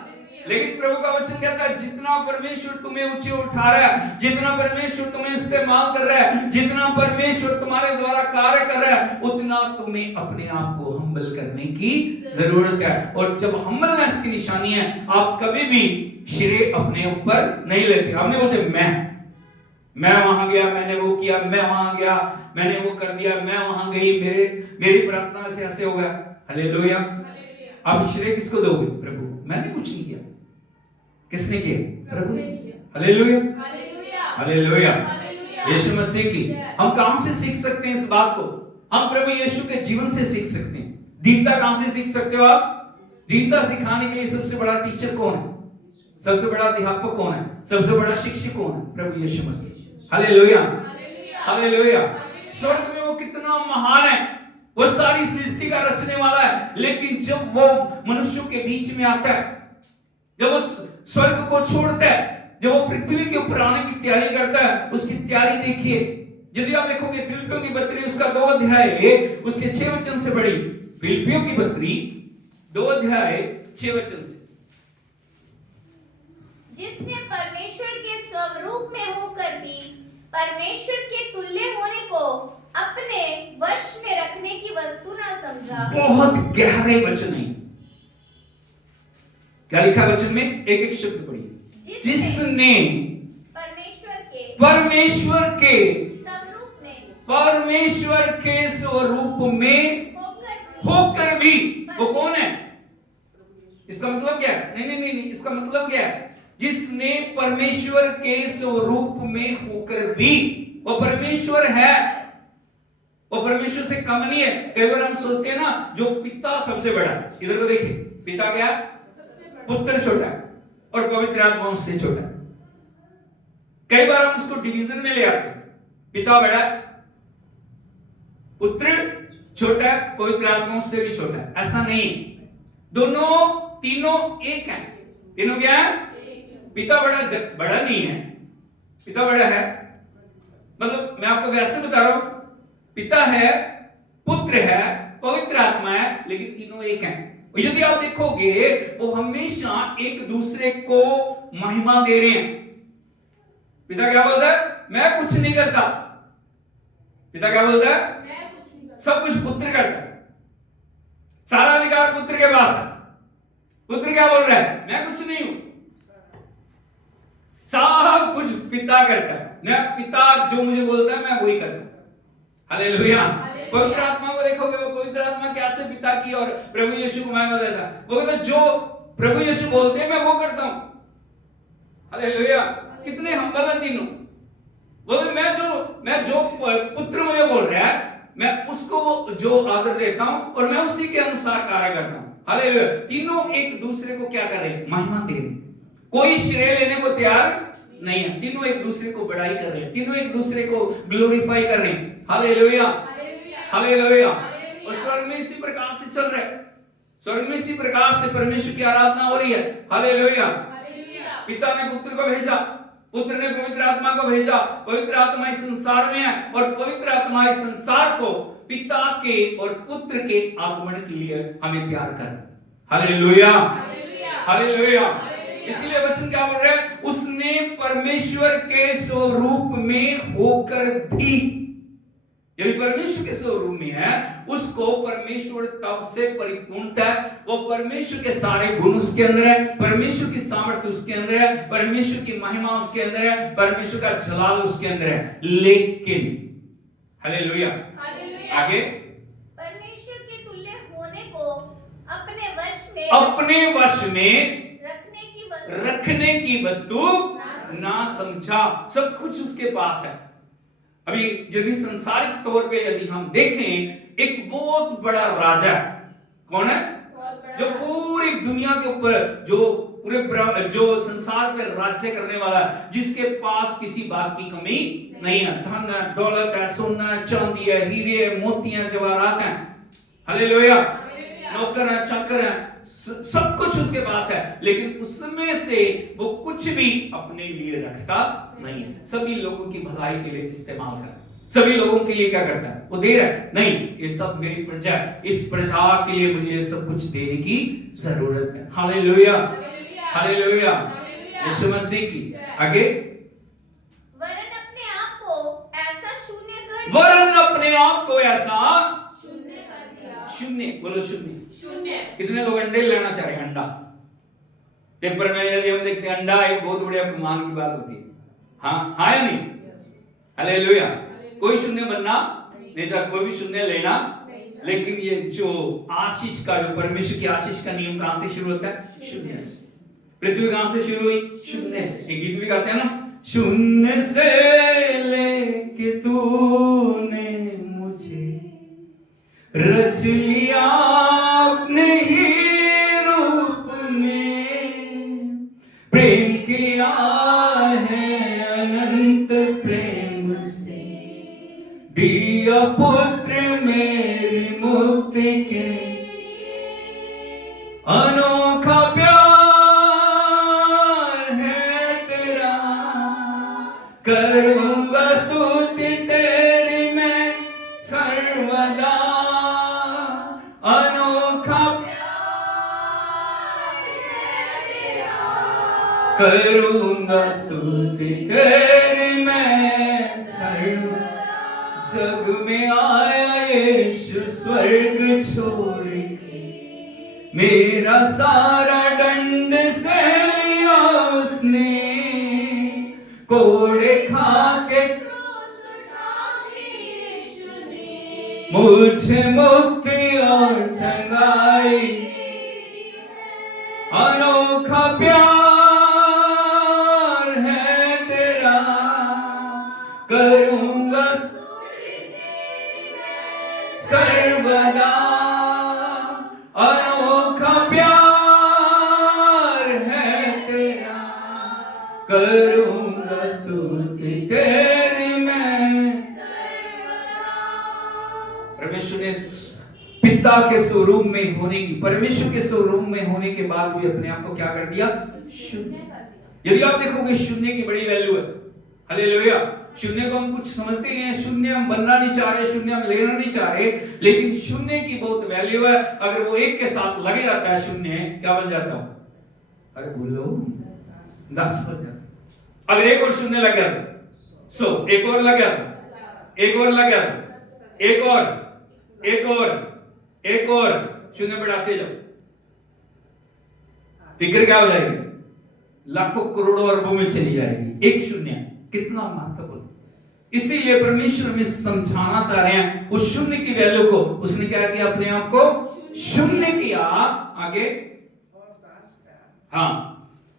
लेकिन प्रभु का वचन कहता है जितना परमेश्वर तुम्हें ऊंचे उठा रहा है, जितना परमेश्वर तुम्हें इस्तेमाल कर रहा है, जितना परमेश्वर तुम्हारे द्वारा कार्य कर रहा है, उतना तुम्हें अपने आप को हम्बल करने की जरूरत है। और जब हम्बलनेस की निशानी है, आप कभी भी श्रेय अपने ऊपर नहीं लेते। हमने बोलते मैं वहां गया, मैंने वो किया, मैं वहां गया, मैंने वो कर दिया, मैं वहां गई, मेरी प्रार्थना से ऐसे हो गया। हालेलुया। आप श्रेय किसको दोगे? प्रभु। मैंने कुछ नहीं किया। किसने किया? प्रभु ने। हालेलुया। हालेलुया। यीशु मसीह की हम कहां से सीख सकते हैं इस बात को? हम प्रभु यीशु के जीवन से सीख सकते हैं। दीनता कहां से सीख सकते हो आप? दीनता सिखाने के लिए सबसे बड़ा टीचर कौन है? सबसे बड़ा अध्यापक कौन है? सबसे बड़ा शिक्षक कौन है? प्रभु यीशु मसीह। Hallelujah, hallelujah. स्वर्ग में वो कितना महान है, वो सारी सृष्टि का रचने वाला है, लेकिन जब वो मनुष्यों के बीच में आता है, जब वो स्वर्ग को छोड़ता है, जब वो पृथ्वी के ऊपर आने की तैयारी करता है, उसकी तैयारी देखिए। यदि आप देखोगे फिलिपियों की पत्री उसका 2 अध्याय उसके 6 वचन से पढ़ी। फिलिपियों की पत्री 2 अध्याय 6 वचन से। जिसने परमेश्वर के स्वरूप में होकर भी परमेश्वर के तुल्य होने को अपने वश में रखने की वस्तु ना समझा। बहुत गहरे वचन है। क्या लिखा वचन में? एक एक शब्द पढ़िए। जिसने परमेश्वर के स्वरूप में होकर भी, वो कौन है? इसका मतलब क्या है? नहीं, इसका मतलब क्या है? जिसने परमेश्वर के स्वरूप में होकर भी, वो परमेश्वर है, वो परमेश्वर से कम नहीं है। कई बार हम सोचते हैं ना, जो पिता सबसे बड़ा है। इधर को देखिए, पिता क्या? पुत्र छोटा है और पवित्र आत्मा उससे छोटा है। कई बार हम उसको डिवीजन में ले आते हैं, पिता बड़ा है, पुत्र छोटा है, पवित्र आत्मा उससे भी छोटा है। ऐसा नहीं, दोनों तीनों एक हैं। तीनों क्या है? पिता बड़ा नहीं है, पिता बड़ा है, मतलब मैं आपको वैसे बता रहा हूं, पिता है, पुत्र है, पवित्र आत्मा है, लेकिन तीनों एक हैं। यदि आप देखोगे वो हमेशा एक दूसरे को महिमा दे रहे हैं। पिता क्या बोलता है? मैं कुछ नहीं करता। पिता क्या बोलता है? सब कुछ पुत्र करता है, सारा अधिकार पुत्र के पास है। पुत्र क्या बोल रहा है? मैं कुछ नहीं हूं, सब कुछ पिता करता है। मैं पिता जो मुझे बोलता है मैं वही करता हूं। हालेलुया। पवित्र आत्मा को देखोगे, वो पवित्र आत्मा कैसे पिता की और प्रभु यीशु को महिमा देता है। वो कहता है जो प्रभु यीशु बोलते हैं मैं वो करता हूं। हालेलुया। कितने हम्बल है तीनों। बोले मैं जो पुत्र मुझे बोल रहा है मैं उसको जो आदर देता हूं और मैं उसी के अनुसार कार्य करता हूं। हालेलुया। तीनों एक दूसरे को क्या कर रहे हैं? महिमा दे रहे हैं। कोई श्रेय लेने को तैयार नहीं है। तीनों एक दूसरे को बड़ाई कर रहे हैं, तीनों एक दूसरे को ग्लोरीफाई कर रहे हैं। Hallelujah, hallelujah. और स्वर्ग में इसी प्रकार से चल रहा है, स्वर्ग में इसी प्रकार से परमेश्वर की आराधना हो रही है। हालेलुया। पिता ने पुत्र को भेजा, पुत्र ने पवित्र आत्मा को भेजा, पवित्र आत्मा इस संसार में है और पवित्र आत्मा इस संसार को पिता के और पुत्र के आगमन के लिए हमें तैयार कर। Hallelujah, hallelujah. इसलिए वचन क्या बोल रहा है? उसने परमेश्वर के स्वरूप में होकर भी, यदि परमेश्वर के स्वरूप में है, उसको परमेश्वर तब से परिपूर्णता है। वो परमेश्वर के सारे गुण उसके अंदर है, परमेश्वर की सामर्थ्य उसके अंदर है, परमेश्वर की महिमा उसके अंदर है, परमेश्वर का जलाल उसके अंदर है। लेकिन हालेलुया, आगे परमेश्वर के तुल्य होने को अपने वश में रखने की वस्तु ना समझा। सब कुछ उसके पास है। अभी यदि संसारिक तौर पे यदि हम देखें, एक बहुत बड़ा राजा कौन है? जो पूरी दुनिया के ऊपर जो संसार पे राज्य करने वाला है, जिसके पास किसी बात की कमी नहीं है। धन है, दौलत है, सोना चांदी है, हीरे है, मोतियां जवाहरात हैं। हालेलुया। नौकर है, चाकर है, सब कुछ उसके पास है, लेकिन उसमें से वो कुछ भी अपने लिए रखता नहीं है। सभी लोगों की भलाई के लिए इस्तेमाल करता है, सभी लोगों के लिए क्या करता है? वो दे रहा है। नहीं, ये सब मेरी प्रजा है, इस प्रजा के लिए मुझे ये सब कुछ देने की जरूरत है। Hallelujah, hallelujah. यीशु मसीह की। आगे, वरन अपने आप को ऐसा शून्य, बोलो शून्य। कितने लोग अंडे लेना चाह रहे हैं? अंडा पेपर में यदि हम देखते हैं, अंडा एक बहुत बड़े अपमान की बात होती है। हाँ, हाँ या नहीं? हालेलुया। कोई शून्य बनना नहीं चाहता, कोई भी शून्य लेना। लेकिन ये जो आशीष का, जो परमेश्वर की आशीष का नियम कहां से शुरू होता है? शून्य से। पृथ्वी कहां से शुरू हुई? शून्य से। एक गीत भी गाते हैं ना, शून्य से लेके तूने मुझे रच लिया अपने ही रूप में, प्रेम किया है अनंत प्रेम से, दिया पुत्र मेरी मुक्ति के, अनोखा प्यार है तेरा, करूंगा स्तुति तेरी मैं सर्वदा, अनोखा करूंगा स्तुति तेरी मैं सर्वदा। जग में आया यीशु स्वर्ग छोड़ के, मेरा सारा दंड सह लिया उसने, कोड़े खा के मुझे मुक्ति और चंगाई, अनोखा प्यार है तेरा, करूंगा सर्वदा, अनोखा प्यार है तेरा, करूंगा स्तुति तेरी मैं। परमेश्वर ने पिता के स्वरूप में होने की, परमेश्वर के स्वरूप में होने के बाद भी अपने आप को क्या कर दिया? शून्य। यदि आप देखोगे शून्य की बड़ी वैल्यू है। हालेलुया। शून्य को हम कुछ समझते नहीं है, शून्य हम बनना नहीं चाह रहे, शून्य हम लेना नहीं चाह रहे, लेकिन शून्य की बहुत वैल्यू है। अगर वो एक के साथ लगे जाता है शून्य, क्या बन जाता हूं? अरे बोलो 10 बन जाता। अगर एक और शून्य लग गया 100, एक और लग गया, एक और लग गया, एक और, एक और, एक और, शून्य बढ़ाते जाओ, फिक्र क्या हो जाएगी? लाखों करोड़ों अरबों में चली जाएगी। एक शून्य कितना महत्वपूर्ण। इसीलिए परमेश्वर में समझाना चाह रहे हैं उस शून्य की वैल्यू को। उसने क्या किया? अपने आप को शून्य किया। आगे, हाँ,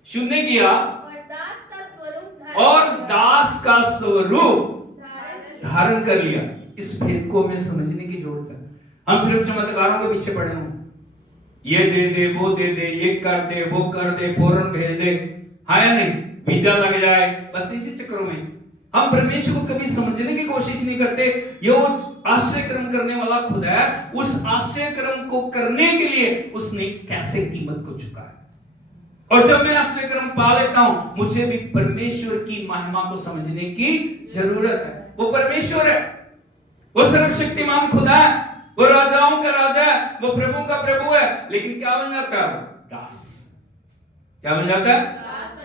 शून्य किया और दास का स्वरूप धारण कर लिया। इस भेद को हमें समझने की जरूरत है। हम सिर्फ चमत्कारों के पीछे पड़े हों, ये दे दे, वो दे दे, ये कर दे, वो कर दे, फौरन भेज दे, हाँ या नहीं, वीजा लग जाए, बस इसी चक्करों में हम परमेश्वर को कभी समझने की कोशिश नहीं करते। ये वो आश्रय क्रम करने वाला खुद है। उस आश्रय क्रम को करने के लिए उसने कैसे कीमत को चुकाया। और जब मैं आश्रय क्रम पा लेता हूं, मुझे भी परमेश्वर की महिमा को समझने की जरूरत है। वो परमेश्वर है, वो सर्वशक्तिमान खुदा है, वो राजाओं का राजा है, वो प्रभु का प्रभु है। लेकिन क्या बन जाता है? दास। क्या बन जाता है?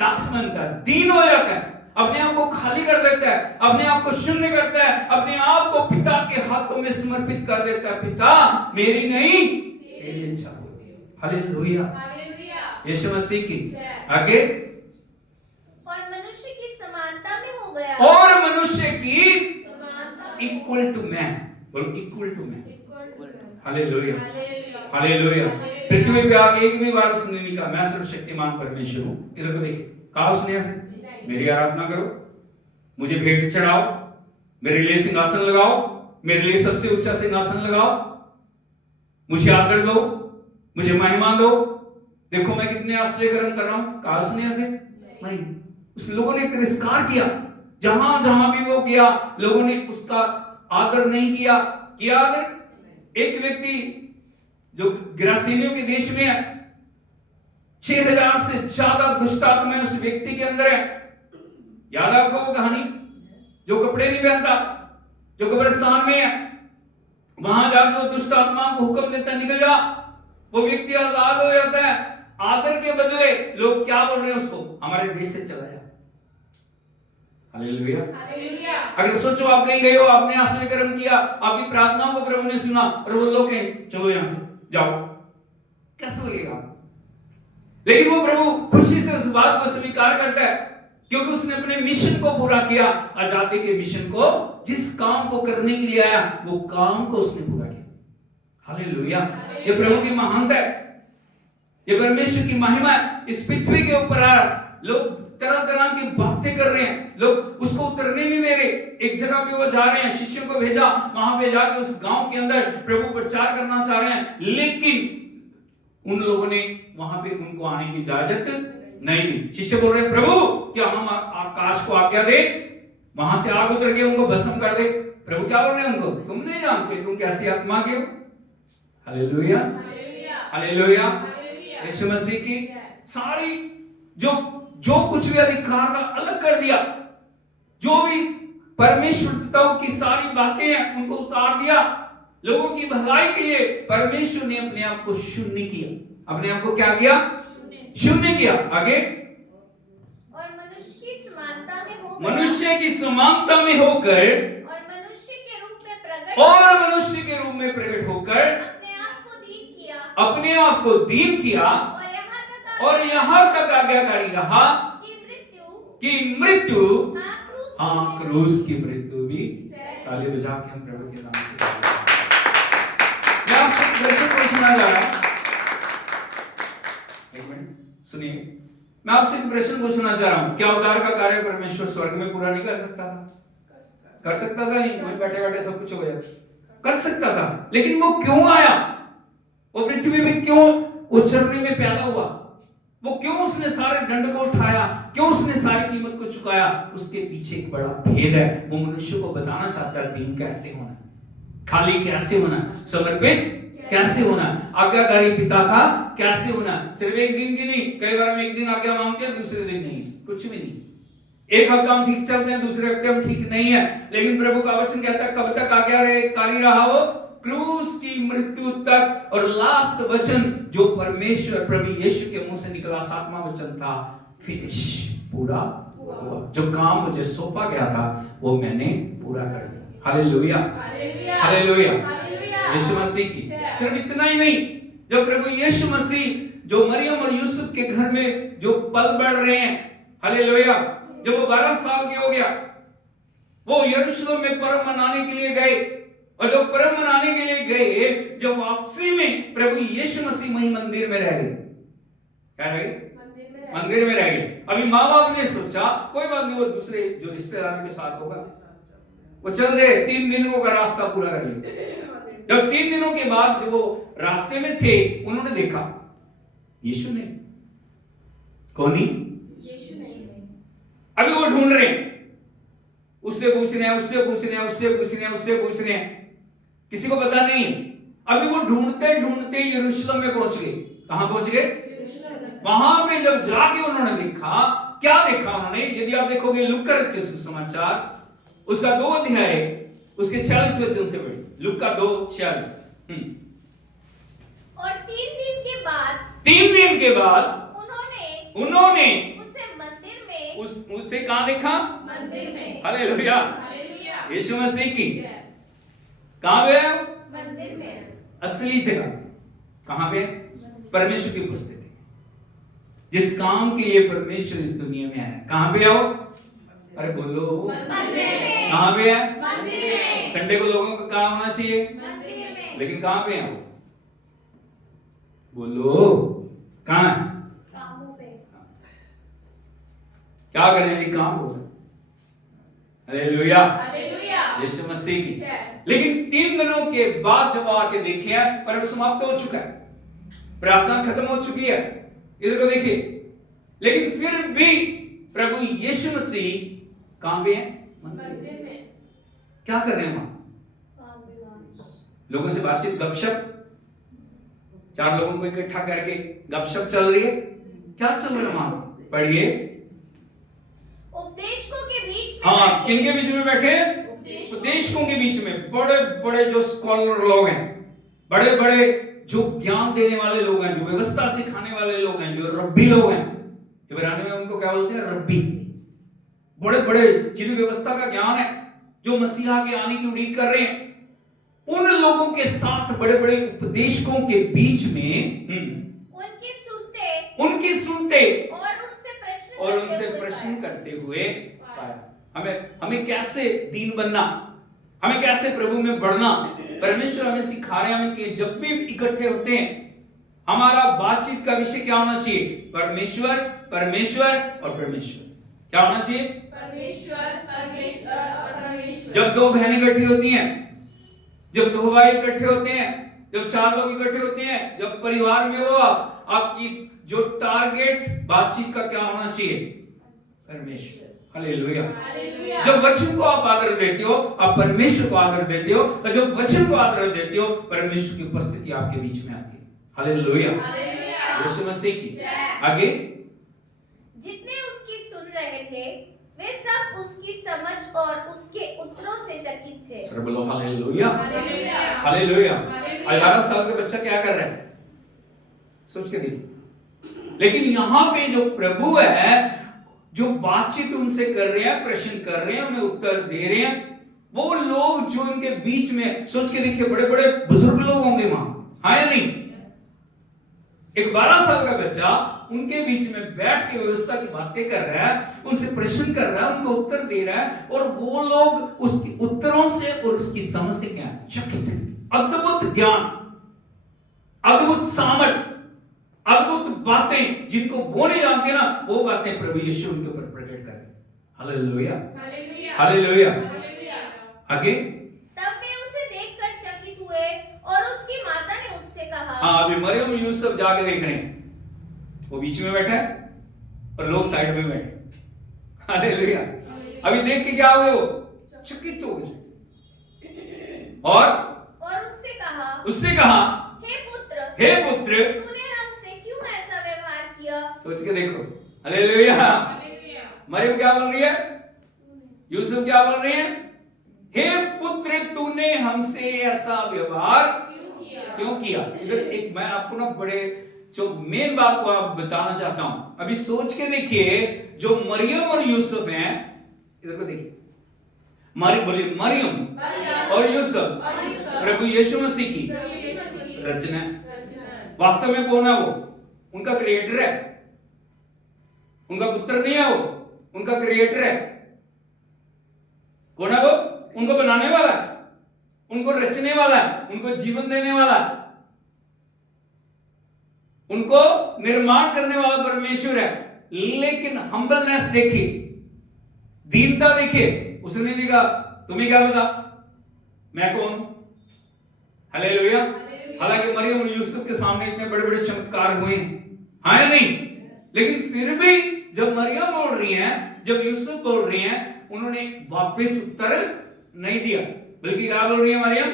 दास बनता है, दीन हो जाता है, अपने आप को खाली कर देता है, अपने आप को शून्य करता है, अपने आप को पिता के हाथों में समर्पित कर देता है। पिता, मेरी नहीं तेरी इच्छा हो। हालेलुया, यीशु मसीह की। आगे, और मनुष्य की समानता में हो गया, और मनुष्य की इक्वल टू मैन। बोलो equal to man. Hallelujah, hallelujah. पृथ्वी पे आगे एक भी बार उसने नहीं कहा मैं सर्वशक्तिमान परमेश्वर हूं। इधर को देखिए, कहा उसने ऐसे, मेरी आराधना करो, मुझे भेंट चढ़ाओ, मेरे लिए सिंहासन लगाओ, मेरे लिए सबसे ऊंचा सिंहासन लगाओ, मुझे आदर दो, मुझे महिमा दो, देखो मैं कितने आश्चर्य कर्म कर रहा हूं। कहा उसने ऐसे? नहीं। उस लोगों ने तिरस्कार किया, जहां जहां भी वो गया लोगों ने उसका आदर नहीं किया। किया आदर? एक व्यक्ति जो गिरासेनियों के देश में है, 6000 से ज्यादा दुष्ट आत्माएं उस व्यक्ति के अंदर है। याद है आपको वो कहानी? जो कपड़े नहीं पहनता, जो कब्रिस्तान में है, वहां जाकर वो दुष्ट आत्मा को हुक्म देता है निकल जा। वो व्यक्ति आजाद हो जाता है। आदर के बदले लोग क्या बोल रहे हैं उसको? हमारे देश से चला जा। Hallelujah, hallelujah. अगर सोचो आप कहीं गए हो, आपने आश्रय कर्म किया, आपकी प्रार्थनाओं को प्रभु ने सुना और वो लोग कहें चलो यहां से जाओ, कैसा लगेगा? लेकिन वो प्रभु खुशी से उस बात को स्वीकार करता है, क्योंकि उसने अपने मिशन को पूरा किया। आजादी के मिशन को, जिस काम को करने के लिए आया वो काम को उसने पूरा किया। हालेलुया, ये प्रभु की महानता है, ये परमेश्वर की महिमा है। इस पृथ्वी के ऊपर लोग तरह तरह की बातें कर रहे हैं, लोग उसको उतरने नहीं दे रहे। एक जगह पे वो जा रहे हैं, शिष्यों को भेजा, वहां पे जाके उस गांव के अंदर प्रभु प्रचार करना चाह रहे हैं, लेकिन उन लोगों ने वहां पे उनको आने की इजाजत नहीं दी। शिष्य बोल रहे हैं, प्रभु क्या हम आकाश को आज्ञा दे, वहां से आग उतर के उनको भस्म कर दे। प्रभु क्या बोल रहे हैं उनको, तुम नहीं जानते तुम कैसी आत्मा के हो। Hallelujah, hallelujah. यीशु मसीह की सारी जो कुछ भी अधिकार था अलग कर दिया, जो भी परमेश्वर की सारी बातें हैं उनको उतार दिया। लोगों की भलाई के लिए परमेश्वर ने अपने आप को शून्य किया, अपने आप को क्या किया, शून्य किया। आगे, और मनुष्य की समानता में होकर मनुष्य की समानता में होकर और मनुष्य के रूप में प्रकट होकर अपने आप को दीन किया और यहाँ तक आज्ञाकारी रहा कि मृत्यु, हाँ क्रूस की मृत्यु भी। ताली बजा के हम प्रभु के नाम से मैं आपसे एक प्रश्न पूछना चाह रहा हूं, एक मिनट सुनिए, मैं आपसे एक प्रश्न पूछना चाह रहा हूं, क्या उद्धार का कार्य परमेश्वर स्वर्ग में पूरा नहीं कर सकता था? कर सकता था, वहीं बैठे बैठे सब कुछ हो गया, कर सकता था, लेकिन वो क्यों आया, वो पृथ्वी में क्यों उचरने में पैदा हुआ, वो क्यों उसने सारे दंड को उठाया, क्यों उसने सारी कीमत को चुकाया? उसके पीछे एक बड़ा भेद है। वो मनुष्य को बताना चाहता है दीन कैसे होना है, खाली कैसे होना है, समर्पित कैसे होना है, आज्ञाकारी पिता का कैसे होना है। सिर्फ एक दिन की नहीं, कई बार हम एक दिन आज्ञा मानते हैं, दूसरे दिन नहीं, कुछ भी नहीं। एक हफ्ता हम ठीक चलते हैं, दूसरे हफ्ते हम ठीक नहीं है। लेकिन प्रभु का वचन कहता है कब तक आज्ञाकारी रहा वो, क्रूस की मृत्यु तक। और लास्ट वचन जो परमेश्वर प्रभु यीशु के मुंह से निकला, सातवां वचन था, फिनिश, पूरा हुआ। जो काम मुझे सौंपा गया था वो मैंने पूरा कर दिया। हालेलुया, हालेलुया, यीशु मसीह की। सिर्फ इतना ही नहीं, जब प्रभु यीशु मसीह जो मरियम और यूसुफ के घर में जो पल बढ़ रहे हैं, हालेलुया, जब वो 12 साल के हो गया, वो यरूशलेम में पर्व मनाने के लिए गए, और जब पर्व मनाने के लिए गए, जब वापसी में प्रभु यीशु मसीह वही मंदिर में रह गए। क्या रह गए? मंदिर में रह गए। अभी माँ बाप ने सोचा कोई बात नहीं, वो दूसरे जो रिश्तेदार के साथ होगा वो चल दे, 3 दिनों का रास्ता पूरा कर लिया। जब 3 दिनों के बाद जब वो रास्ते में थे, उन्होंने देखा यीशु नहीं, कौन ही? अभी वो ढूंढ रहे हैं, उससे पूछ रहे हैं, उससे पूछ रहे हैं, उससे पूछ रहे हैं, उससे पूछ रहे हैं, किसी को पता नहीं। अभी वो ढूंढते ढूंढते यरूशलेम में पहुंच गए। कहां पहुंच गए? वहां पे जब जाके उन्होंने देखा, क्या देखा उन्होंने? यदि आप देखोगे लूका रचित सुसमाचार उसका 2 अध्याय उसके 46 वचन से पढ़िए, लूका 2:46। और 3 दिन के बाद उन्होंने उसे उसे कहां देखा? मंदिर में। हालेलुया, यीशु मसीह की। कहां पे? मंदिर में, असली जगह। कहां पे? परमेश्वर की उपस्थिति। जिस काम के लिए परमेश्वर इस दुनिया में आया, कहां पे आओ? अरे बोलो, मंदिर में। कहां पे है? मंदिर में। संडे को लोगों का काम होना चाहिए, मंदिर में। लेकिन कहां पे है? बोलो, कहां? कामों पे। क्या करें जी? काम हो। हालेलुया, हालेलुया, यीशु मसीह की। लेकिन 3 दिनों के बाद जब आके देखे, पर्व समाप्त हो चुका है, प्रार्थना खत्म हो चुकी है, इधर को देखिए, लेकिन फिर भी प्रभु यीशु मसीह कहां पे हैं? मंदिर में। क्या कर रहे हैं वहां? लोगों से बातचीत, गपशप, 4 लोगों को इकट्ठा करके गपशप चल रही है। क्या चल रहा है वहां? पढ़िए। उपदेशकों के बीच में। हाँ, किनके बीच में बैठे? उपदेशकों के बीच में। बड़े बड़े जो स्कॉलर लोग हैं, बड़े बड़े जो ज्ञान देने वाले लोग हैं, जो व्यवस्था सिखाने वाले लोग हैं, जो रब्बी लोग हैं, इब्रानी में उनको क्या बोलते हैं? रब्बी। बड़े बड़े जिन्हें व्यवस्था का ज्ञान है, जो मसीहा के आने की उम्मीद कर रहे हैं, उन लोगों के साथ बड़े बड़े उपदेशकों के बीच में उनकी सुनते और उनसे प्रश्न करते हुए पाया। हमें कैसे दीन बनना, हमें कैसे प्रभु में बढ़ना परमेश्वर हमें सिखा रहे हैं। हमें कि जब भी इकट्ठे होते हैं, हमारा बातचीत का विषय क्या होना चाहिए? परमेश्वर, परमेश्वर और परमेश्वर। क्या होना चाहिए? परमेश्वर परमेश्वर और परमेश्वर। जब दो बहनें इकट्ठी होती हैं, जब दो भाई इकट्ठे होते हैं, जब चार लोग इकट्ठे होते हैं, जब परिवार में हो आपकी जो टारगेट बातचीत का क्या होना चाहिए? परमेश्वर। हालेलुया। हालेलुया। जब वचन को आप आदर देते हो, आप परमेश्वर को आदर देते हो, और जब वचन को आदर देते हो, परमेश्वर की उपस्थिति आपके बीच में आती है। हालेलुया। हालेलुया। यीशु मसीह की। आगे जितने उसकी सुन रहे थे वे सब उसकी समझ और उसके उत्तरों से चकित थे। सर बोलो हालेलुया। हालेलुया। हालेलुया। हालेलुया। 11 साल का बच्चा क्या कर रहा है? सोच के देखिए। लेकिन यहां पे जो प्रभु है, जो बातचीत उनसे कर रहे हैं, प्रश्न कर रहे हैं, उन्हें उत्तर दे रहे हैं, वो लोग जो उनके बीच में, सोच के देखिए, बड़े बड़े बुजुर्ग लोग होंगे वहां, हाँ या नहीं? एक 12 साल का बच्चा उनके बीच में बैठ के व्यवस्था की बातें कर रहा है, उनसे प्रश्न कर रहा है, उनको उत्तर दे रहा है, और वो लोग उसके उत्तरों से और उसकी समझ से क्या चकित है। अद्भुत ज्ञान, अद्भुत सामर्थ, अद्भुत बातें जिनको वो नहीं जानते ना, वो बातें प्रभु यीशु उनके ऊपर प्रकट कर रहे हैं। हालेलुया। हालेलुया। हालेलुया। हालेलुया। आगे। तब वे उसे देखकर चकित हुए और उसकी माता ने उससे कहा। हाँ, अभी मरियम यूसुफ जाके देख रहे हैं, वो बीच में बैठा है और लोग साइड में बैठे। हालेलुया। अभी देख के क्या हुए? वो चकित हो गए और उससे कहा, हे पुत्र, तूने हमसे क्यों ऐसा व्यवहार किया? सोच के देखो। हालेलुया। हालेलुया। मरियम क्या बोल रही है? यूसुफ क्या बोल रहे हैं? हे पुत्र, तूने हमसे ऐसा व्यवहार क्यों किया? इधर एक मैं आपको ना बड़े जो मेन बात को आप बताना चाहता हूं। अभी सोच के देखिए, जो मरियम और यूसुफ हैं, इधर को देखिए, मरियम और यूसुफ प्रभु यीशु मसीह की रचना है। वास्तव में कौन है वो? उनका क्रिएटर है, उनका पुत्र नहीं है, वो उनका क्रिएटर है। कौन है वो? उनको बनाने वाला है, उनको रचने वाला है, उनको जीवन देने वाला है, उनको निर्माण करने वाला परमेश्वर है। लेकिन हम्बलनेस देखिए, दीनता देखिए। उसने नहीं कहा तुम्हें क्या पता मैं कौन हूं। हालेलुया। हालांकि मरियम और यूसुफ के सामने इतने बड़े बड़े चमत्कार हुए हैं, हाँ या नहीं? लेकिन फिर भी जब मरियम बोल रही हैं, जब यूसुफ बोल रही हैं, उन्होंने वापस उत्तर नहीं दिया, बल्कि क्या बोल रही है मरियम?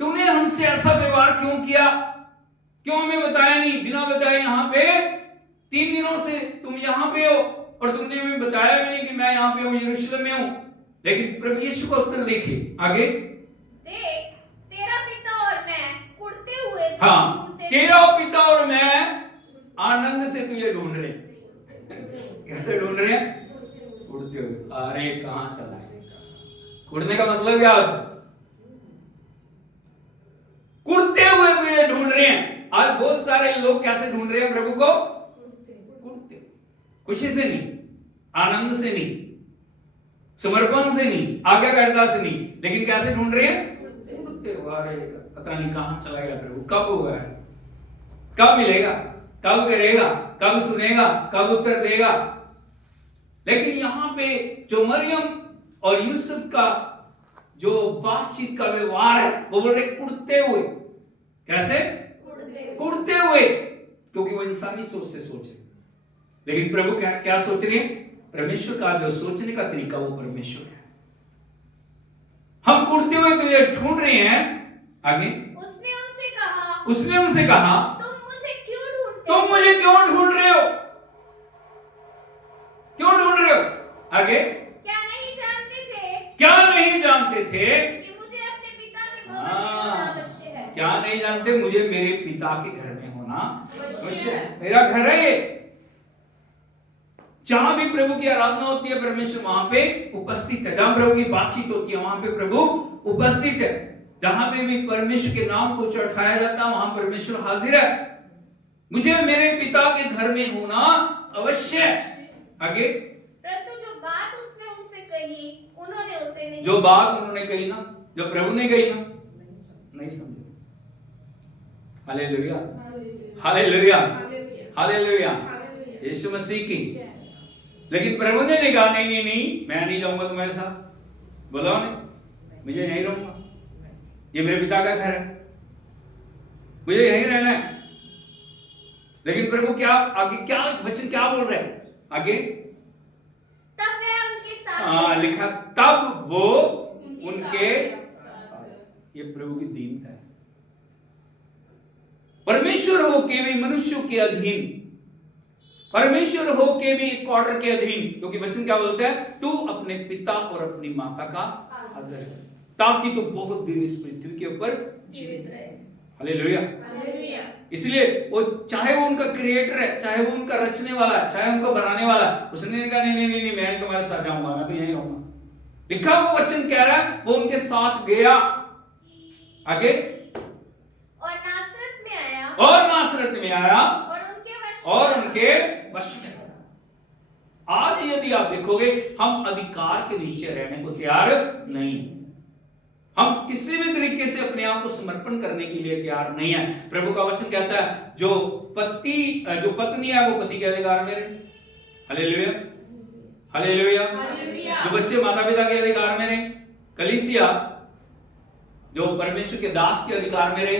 तूने हमसे ऐसा व्यवहार क्यों किया? क्यों हमें बताया नहीं? बिना बताए यहाँ पे 3 दिनों से तुम यहाँ पे हो और तुमने हमें बताया भी नहीं कि मैं यहाँ पे हूँ, यरूशलेम में हूँ। लेकिन प्रभु यीशु का उत्तर देखिए आगे। देख, तेरा पिता और मैं कुड़ते हुए हाँ, तेरा पिता और मैं आनंद से तुझे ढूंढ रहे हैं। कैसे ढूंढ रहे हैं? उड़ते हुए। अरे कहां चला है? उड़ने का मतलब क्या होता है? कुड़ते हुए तुझे ढूंढ रहे हैं। आज बहुत सारे लोग कैसे ढूंढ रहे हैं प्रभु को? कुड़ते, खुशी से नहीं, आनंद से नहीं, समर्पण से नहीं, आज्ञाकारिता से नहीं, लेकिन कैसे ढूंढ रहे हैं? कुड़ते हुए। अरे पता नहीं कहां चला गया प्रभु, कब हुआ है, कब मिलेगा, कब करेगा, कब सुनेगा, कब उत्तर देगा। लेकिन यहां पे जो मरियम और यूसुफ का जो बातचीत का व्यवहार है, वो बोल रहे कुड़ते हुए। कैसे? कुड़ते हुए, क्योंकि वो इंसानी सोच से सोचे। लेकिन प्रभु क्या क्या सोच रहे हैं? परमेश्वर का जो सोचने का तरीका, वो परमेश्वर है। हम कुड़ते हुए तो ये ढूंढ रहे हैं। आगे उसने उनसे कहा तुम मुझे क्यों ढूंढ रहे हो? क्यों ढूंढ रहे हो? आगे। क्या नहीं जानते थे कि मुझे अपने पिता के भवन में होना अवश्य है? क्या नहीं जानते? मुझे मेरे पिता के घर में होना अवश्य है। मेरा घर है ये। जहां भी प्रभु की आराधना होती है, परमेश्वर वहां पे उपस्थित है। जहां प्रभु की बातचीत होती है, वहां पे प्रभु उपस्थित है। जहां पे भी परमेश्वर के नाम को चढ़ाया जाता है, वहां परमेश्वर हाजिर है। मुझे मेरे पिता के घर में होना अवश्य है। आगे। परंतु जो बात उसने उनसे कही, उन्होंने उसे नहीं जो बात उन्होंने कही ना, जो प्रभु ने कही ना, नहीं समझे। Hallelujah, hallelujah, hallelujah. यीशु मसीह की लेकिन प्रभु ने कहा नहीं नहीं नहीं, मैं नहीं जाऊंगा तुम्हारे साथ। बोला उन्हें मुझे यहीं रहूंगा, ये मेरे पिता का घर है, मुझे यहीं रहना है। लेकिन प्रभु क्या आगे क्या वचन क्या बोल रहे हैं आगे? तब वह उनके साथ हाँ गया। लिखा तब वो उनके, ये प्रभु की दीनता है। परमेश्वर हो के भी मनुष्यों के अधीन, परमेश्वर हो के भी एक ऑर्डर के अधीन, क्योंकि वचन क्या बोलता है? तू अपने पिता और अपनी माता का आदर कर, ताकि तू बहुत दिन इस पृथ्वी के ऊपर जीवित रहे। हालेलुया। हालेलुया। इसलिए वो चाहे वो उनका क्रिएटर है, चाहे वो उनका रचने वाला है, चाहे उनको बनाने वाला है, उसने कहा नहीं नहीं नहीं, नहीं मैं नहीं तुम्हारे साथ जाऊंगा, मैं तो यहीं रहूंगा। लिखा वो वचन कह रहा है वो उनके साथ गया। आगे और नासरत में आया और नासरत में आया और उनके वश में रहा। आज यदि आप देखोगे हम अधिकार के नीचे रहने को तैयार नहीं, हम किसी भी तरीके से अपने आप को समर्पण करने के लिए तैयार नहीं है। प्रभु का वचन कहता है जो पत्नी है वो पति के अधिकार में रहे। Hallelujah hallelujah. हालेलुया। जो बच्चे माता पिता के अधिकार में रहे, कलीसिया जो परमेश्वर के दास के अधिकार में रहे,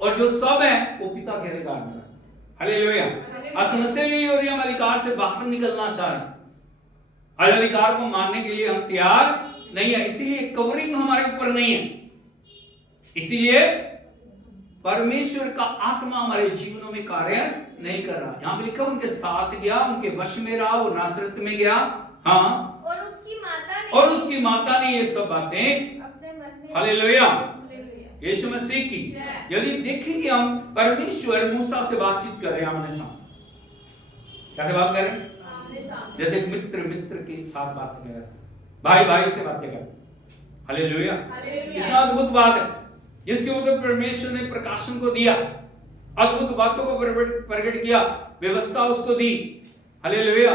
और जो सब है वो पिता के अधिकार में रहे। हालेलुया। आज समस्या यही हो रही है, हम अधिकार से बाहर निकलना चाह रहे हैं, आज अधिकार को मानने के लिए हम तैयार नहीं है, इसीलिए कवरिंग हमारे ऊपर नहीं है, इसीलिए परमेश्वर का आत्मा हमारे जीवनों में कार्य नहीं कर रहा। यहां पे लिखा उनके साथ गया, उनके वश में रहा, वो नासरत में गया। हाँ, और उसकी माता ने ये सब बातें अपने मन में हालेलुया यीशु मसीह की। यदि देखेंगे हम परमेश्वर मूसा से बातचीत कर रहे हैं आमने सामने। कैसे बात कर रहे हैं? जैसे एक मित्र के साथ बात कर रहा है, भाई भाई से बातें कर। हालेलुया। कितना अद्भुत बात है जिसके ऊपर परमेश्वर ने प्रकाशन को दिया, अद्भुत बातों को प्रकट किया, व्यवस्था उसको दी। हालेलुया।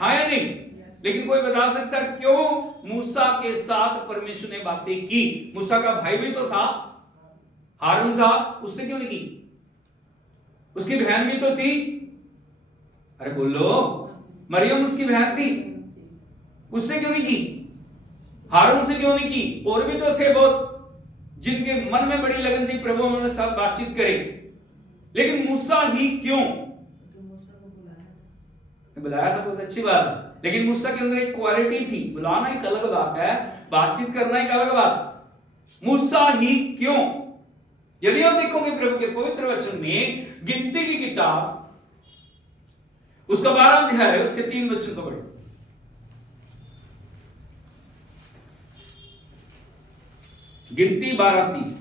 हाँ या नहीं? लेकिन कोई बता सकता क्यों मूसा के साथ परमेश्वर ने बातें की? मूसा का भाई भी तो था, हारून था, उससे क्यों नहीं की? उसकी बहन भी तो थी, अरे बोलो, मरियम उसकी बहन थी, उससे क्यों नहीं की? हारून से क्यों नहीं की? और भी तो थे बहुत जिनके मन में बड़ी लगन थी प्रभु हमारे साथ बातचीत करे, लेकिन मूसा ही क्यों? बुलाया था, बहुत अच्छी बात है, लेकिन मूसा के अंदर एक क्वालिटी थी। बुलाना एक अलग बात है, बातचीत करना एक अलग बात। मूसा ही क्यों? यदि आप देखोगे प्रभु के पवित्र वचन में गिनती की किताब उसका 12 अध्याय है, उसके 3 वचन को पढ़ो। गिनती 12:3।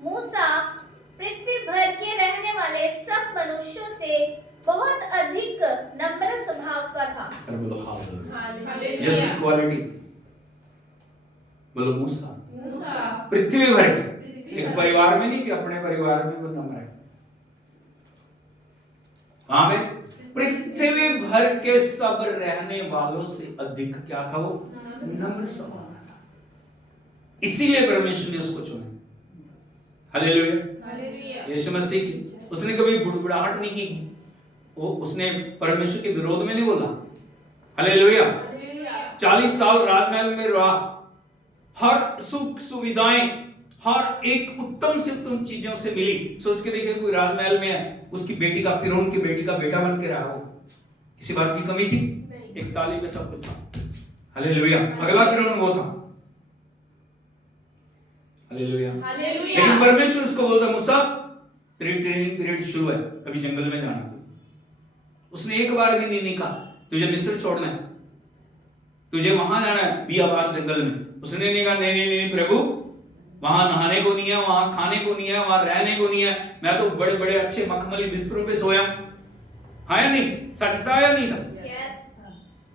मूसा पृथ्वी भर के रहने वाले सब मनुष्यों से बहुत अधिक नम्र स्वभाव का था। Yes quality. बोलो मूसा पृथ्वी भर के, एक परिवार में नहीं कि अपने परिवार में वो नम्र है। हाँ में पृथ्वी भर के सब रहने वालों से अधिक क्या था? वो नम्र स्वभाव था, इसीलिए परमेश्वर ने उसको चुना। हालेलुया। यीशु मसीह की उसने कभी बुड़बुड़ाहट नहीं की, वो उसने परमेश्वर के विरोध में नहीं बोला। हालेलुया। 40 साल राजमहल में रहा, हर सुख सुविधाएं, हर एक उत्तम से उत्तम चीजों से मिली। सोच के देखिए, कोई राजमहल में है, उसकी बेटी का, फिरौन की बेटी का बेटा बन के रहा, हो किसी बात की कमी थी? एक ताली में सब कुछ था। हालेलुया। अगला फिरौन वो था। हालेलुया। लेकिन परमेश्वर उसको बोलता, मूसा तेरी ट्रेनिंग पीरियड शुरू है, अभी जंगल में जाना। उसने एक बार भी नहीं कहा तुझे मिस्र छोड़ना है, तुझे वहां जाना है बियाबान जंगल में। उसने नहीं कहा नहीं नहीं नहीं प्रभु, वहां नहाने को नहीं है, वहां खाने को नहीं है, वहां रहने को नहीं है, मैं तो बड़े बड़े अच्छे मखमली बिस्तरों पे सोया। हाँ या नहीं? सच था या नहीं था?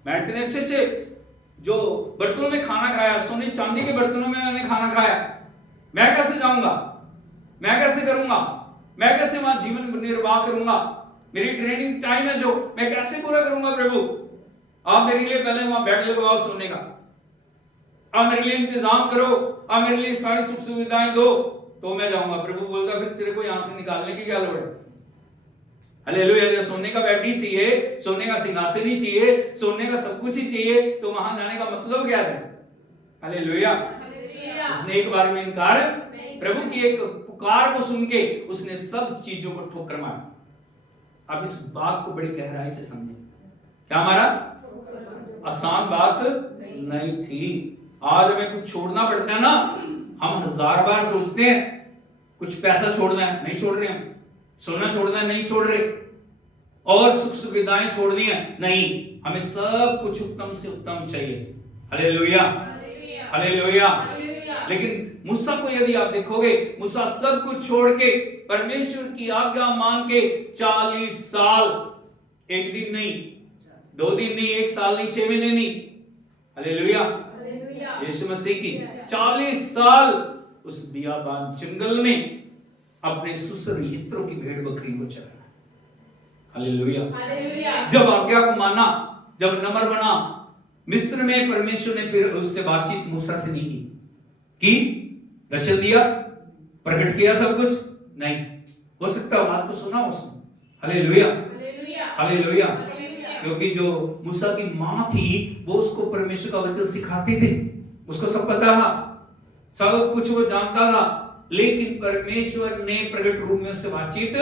मैं इतने अच्छे अच्छे जो बर्तनों में खाना खाया, सोने चांदी के बर्तनों में मैंने खाना खाया, मैं कैसे जाऊंगा? मैं कैसे करूंगा? मैं कैसे वहां जीवन निर्वाह करूंगा? मेरी ट्रेनिंग टाइम है जो, मैं कैसे पूरा करूंगा? प्रभु आप मेरे लिए पहले वहां बेड लगवाओ सोने का। आप मेरे लिए इंतजाम करो, आप मेरे लिए सारी सुख सुविधाएं दो, तो मैं जाऊंगा। प्रभु बोलता फिर तेरे को यहां से निकालने की क्या लोड़ है? हालेलुया। सोने का बेड ही चाहिए, सोने का सिंहासन ही चाहिए, सोने का सब कुछ ही चाहिए, तो वहां जाने का मतलब क्या है? हालेलुया। उसने एक बार में इनकार, प्रभु की एक पुकार को सुन के उसने सब चीजों को ठोकर मारा। अब इस बात को बड़ी गहराई से समझे। क्या मारा? आसान बात नहीं थी। आज हमें कुछ छोड़ना पड़ता है ना, हम 1000 बार सोचते हैं कुछ पैसा छोड़ना है, नहीं छोड़ रहे हैं, सोना छोड़ना है, नहीं छोड़ रहे, और सुख सुविधाएं छोड़नी है, नहीं, हमें सब कुछ उत्तम से उत्तम चाहिए। Hallelujah, hallelujah. लेकिन मूसा को यदि आप देखोगे, मूसा सब कुछ छोड़ के परमेश्वर की आज्ञा मान के 40 साल, एक दिन नहीं, 2 दिन नहीं, 1 साल नहीं, 6 महीने नहीं, हालेलुया, यीशु मसीह की 40 साल उस बियाबान जंगल में अपने ससुर यित्रो की भेड़ बकरी को चराया। हालेलुया। जब आज्ञा को माना, जब नम्र बना, मिस्र में परमेश्वर ने फिर उससे बातचीत मूसा से नहीं की, दर्शन दिया, प्रकट किया सब कुछ नहीं, हो सकता आवाज को सुना उसने। Hallelujah, hallelujah. क्योंकि जो मूसा की मां थी वो उसको परमेश्वर का वचन सिखाती थी, उसको सब पता था, सब कुछ वो जानता था, लेकिन परमेश्वर ने प्रकट रूप में उससे बातचीत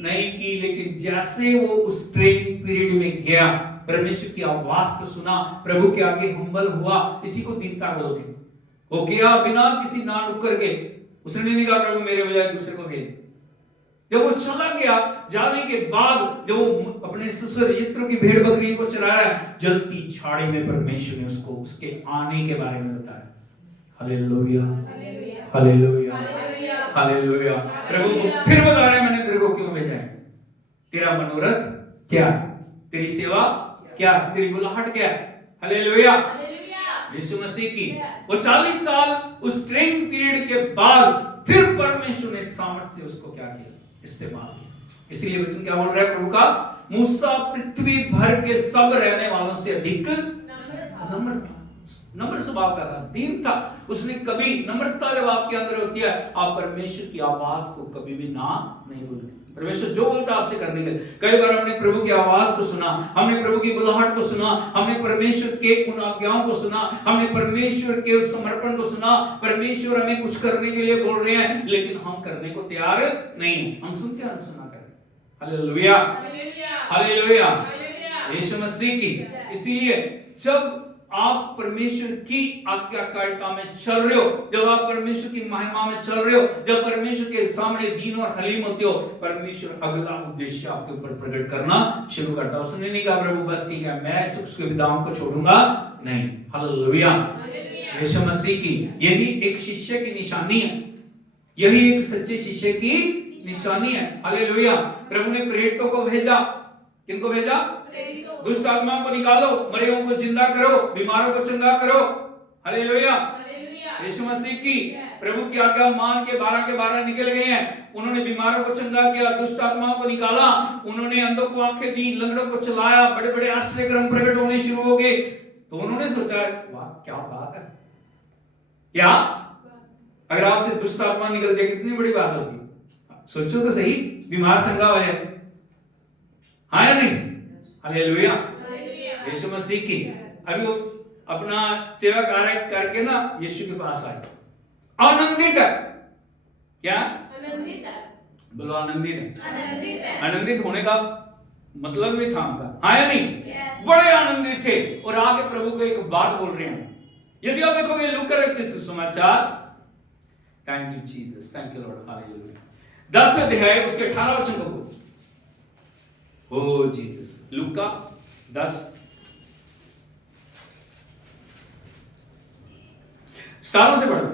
नहीं की। लेकिन जैसे वो उस ट्रेनिंग पीरियड में गया, परमेश्वर की आवाज को सुना, प्रभु के आगे हम्बल हुआ, इसी को दीनता बोलते हैं। वो गया बिना किसी ना नुक्कर के, उसने नहीं कहा प्रभु मेरे बजाय दूसरे को भेज। जब वो चला गया, जाने के बाद जब वो अपने ससुर यित्रो की भेड़ बकरी को चराया, जलती झाड़ी में परमेश्वर ने उसको उसके आने के बारे में बताया। Hallelujah, hallelujah, hallelujah. प्रभु को फिर बता रहे मैंने तेरे को क्यों भेजा है, तेरा मनोरथ क्या, तेरी सेवा क्या, तेरी बुलाहट क्या। हालेलुया, यीशु मसीह की। वो 40 साल उस ट्रेनिंग पीरियड के बाद फिर परमेश्वर ने सामर्थ्य से उसको क्या किया, इस्तेमाल किया। इसीलिए वचन क्या बोल रहा है प्रभु का, मूसा पृथ्वी भर के सब रहने वालों से अधिक नम्र था, नम्र स्वभाव का था, दीन था। उसने कभी, नम्रता जब आपके अंदर होती है, आप परमेश्वर की आवाज को कभी भी ना नहीं बोलते। परमेश्वर जो बोलता आपसे करने के लिए, कई बार हमने प्रभु की आवाज को सुना, हमने प्रभु की बुलाहट को सुना, हमने परमेश्वर के उन आज्ञाओं को सुना, हमने परमेश्वर के उस समर्पण को सुना, परमेश्वर हमें कुछ करने के लिए बोल रहे हैं, लेकिन हम करने को तैयार नहीं, हम सुनते हैं सुना करें। हालेलुया, हालेलुया, यीशु मसीह की। इसीलिए जब आप परमेश्वर की आज्ञाकारिता में चल रहे हो, जब आप परमेश्वर की महिमा में चल रहे हो, जब परमेश्वर के सामने दीन और हलीम होते हो, परमेश्वर अगला उद्देश्य आपके ऊपर प्रकट करना शुरू करता है। उसने नहीं कहा प्रभु बस ठीक है मैं सुख सुविधाओं को छोड़ूंगा, नहीं। हालेलुया, यीशु मसीह की। यही एक शिष्य की निशानी है, यही एक सच्चे शिष्य की निशानी है। हालेलुया। प्रभु ने प्रेरितों को भेजा, किनको भेजा? दुष्ट आत्माओं को निकालो, मरे हुओं को जिंदा करो, बीमारों को चंगा करो। हालेलुया, यीशु मसीह की। प्रभु की आज्ञा मान के 12 के 12 निकल गए हैं। उन्होंने बीमारों को चंगा किया, दुष्ट आत्माओं को निकाला, उन्होंने अंधों को आंखें दी, लंगड़ों को चलाया, बड़े बड़े आश्चर्य कर्म प्रकट होने शुरू हो गए। तो उन्होंने सोचा वाह क्या बात है, क्या अगर आपसे दुष्ट आत्मा निकल जाए कितनी बड़ी बात होती। सोचो तो सही, बीमार चंगा हो जाए, हाँ या नहीं? हालेलुया, यीशु मसीह की। अभी वो अपना सेवा कार्य करके ना यीशु के पास आए, आनंदित है। क्या आनंदित है? बोलो आनंदित है। आनंदित है। आनंदित होने का मतलब भी था उनका, हाँ या नहीं? बड़े आनंदित थे और आगे प्रभु को एक बात बोल रहे हैं। यदि आप देखोगे लूका रचित सुसमाचार, thank you Jesus, thank you Lord, hallelujah, 10 अध्याय उसके 18 वचन को, ओ जीसस, लूका 10 17 से पढ़ो।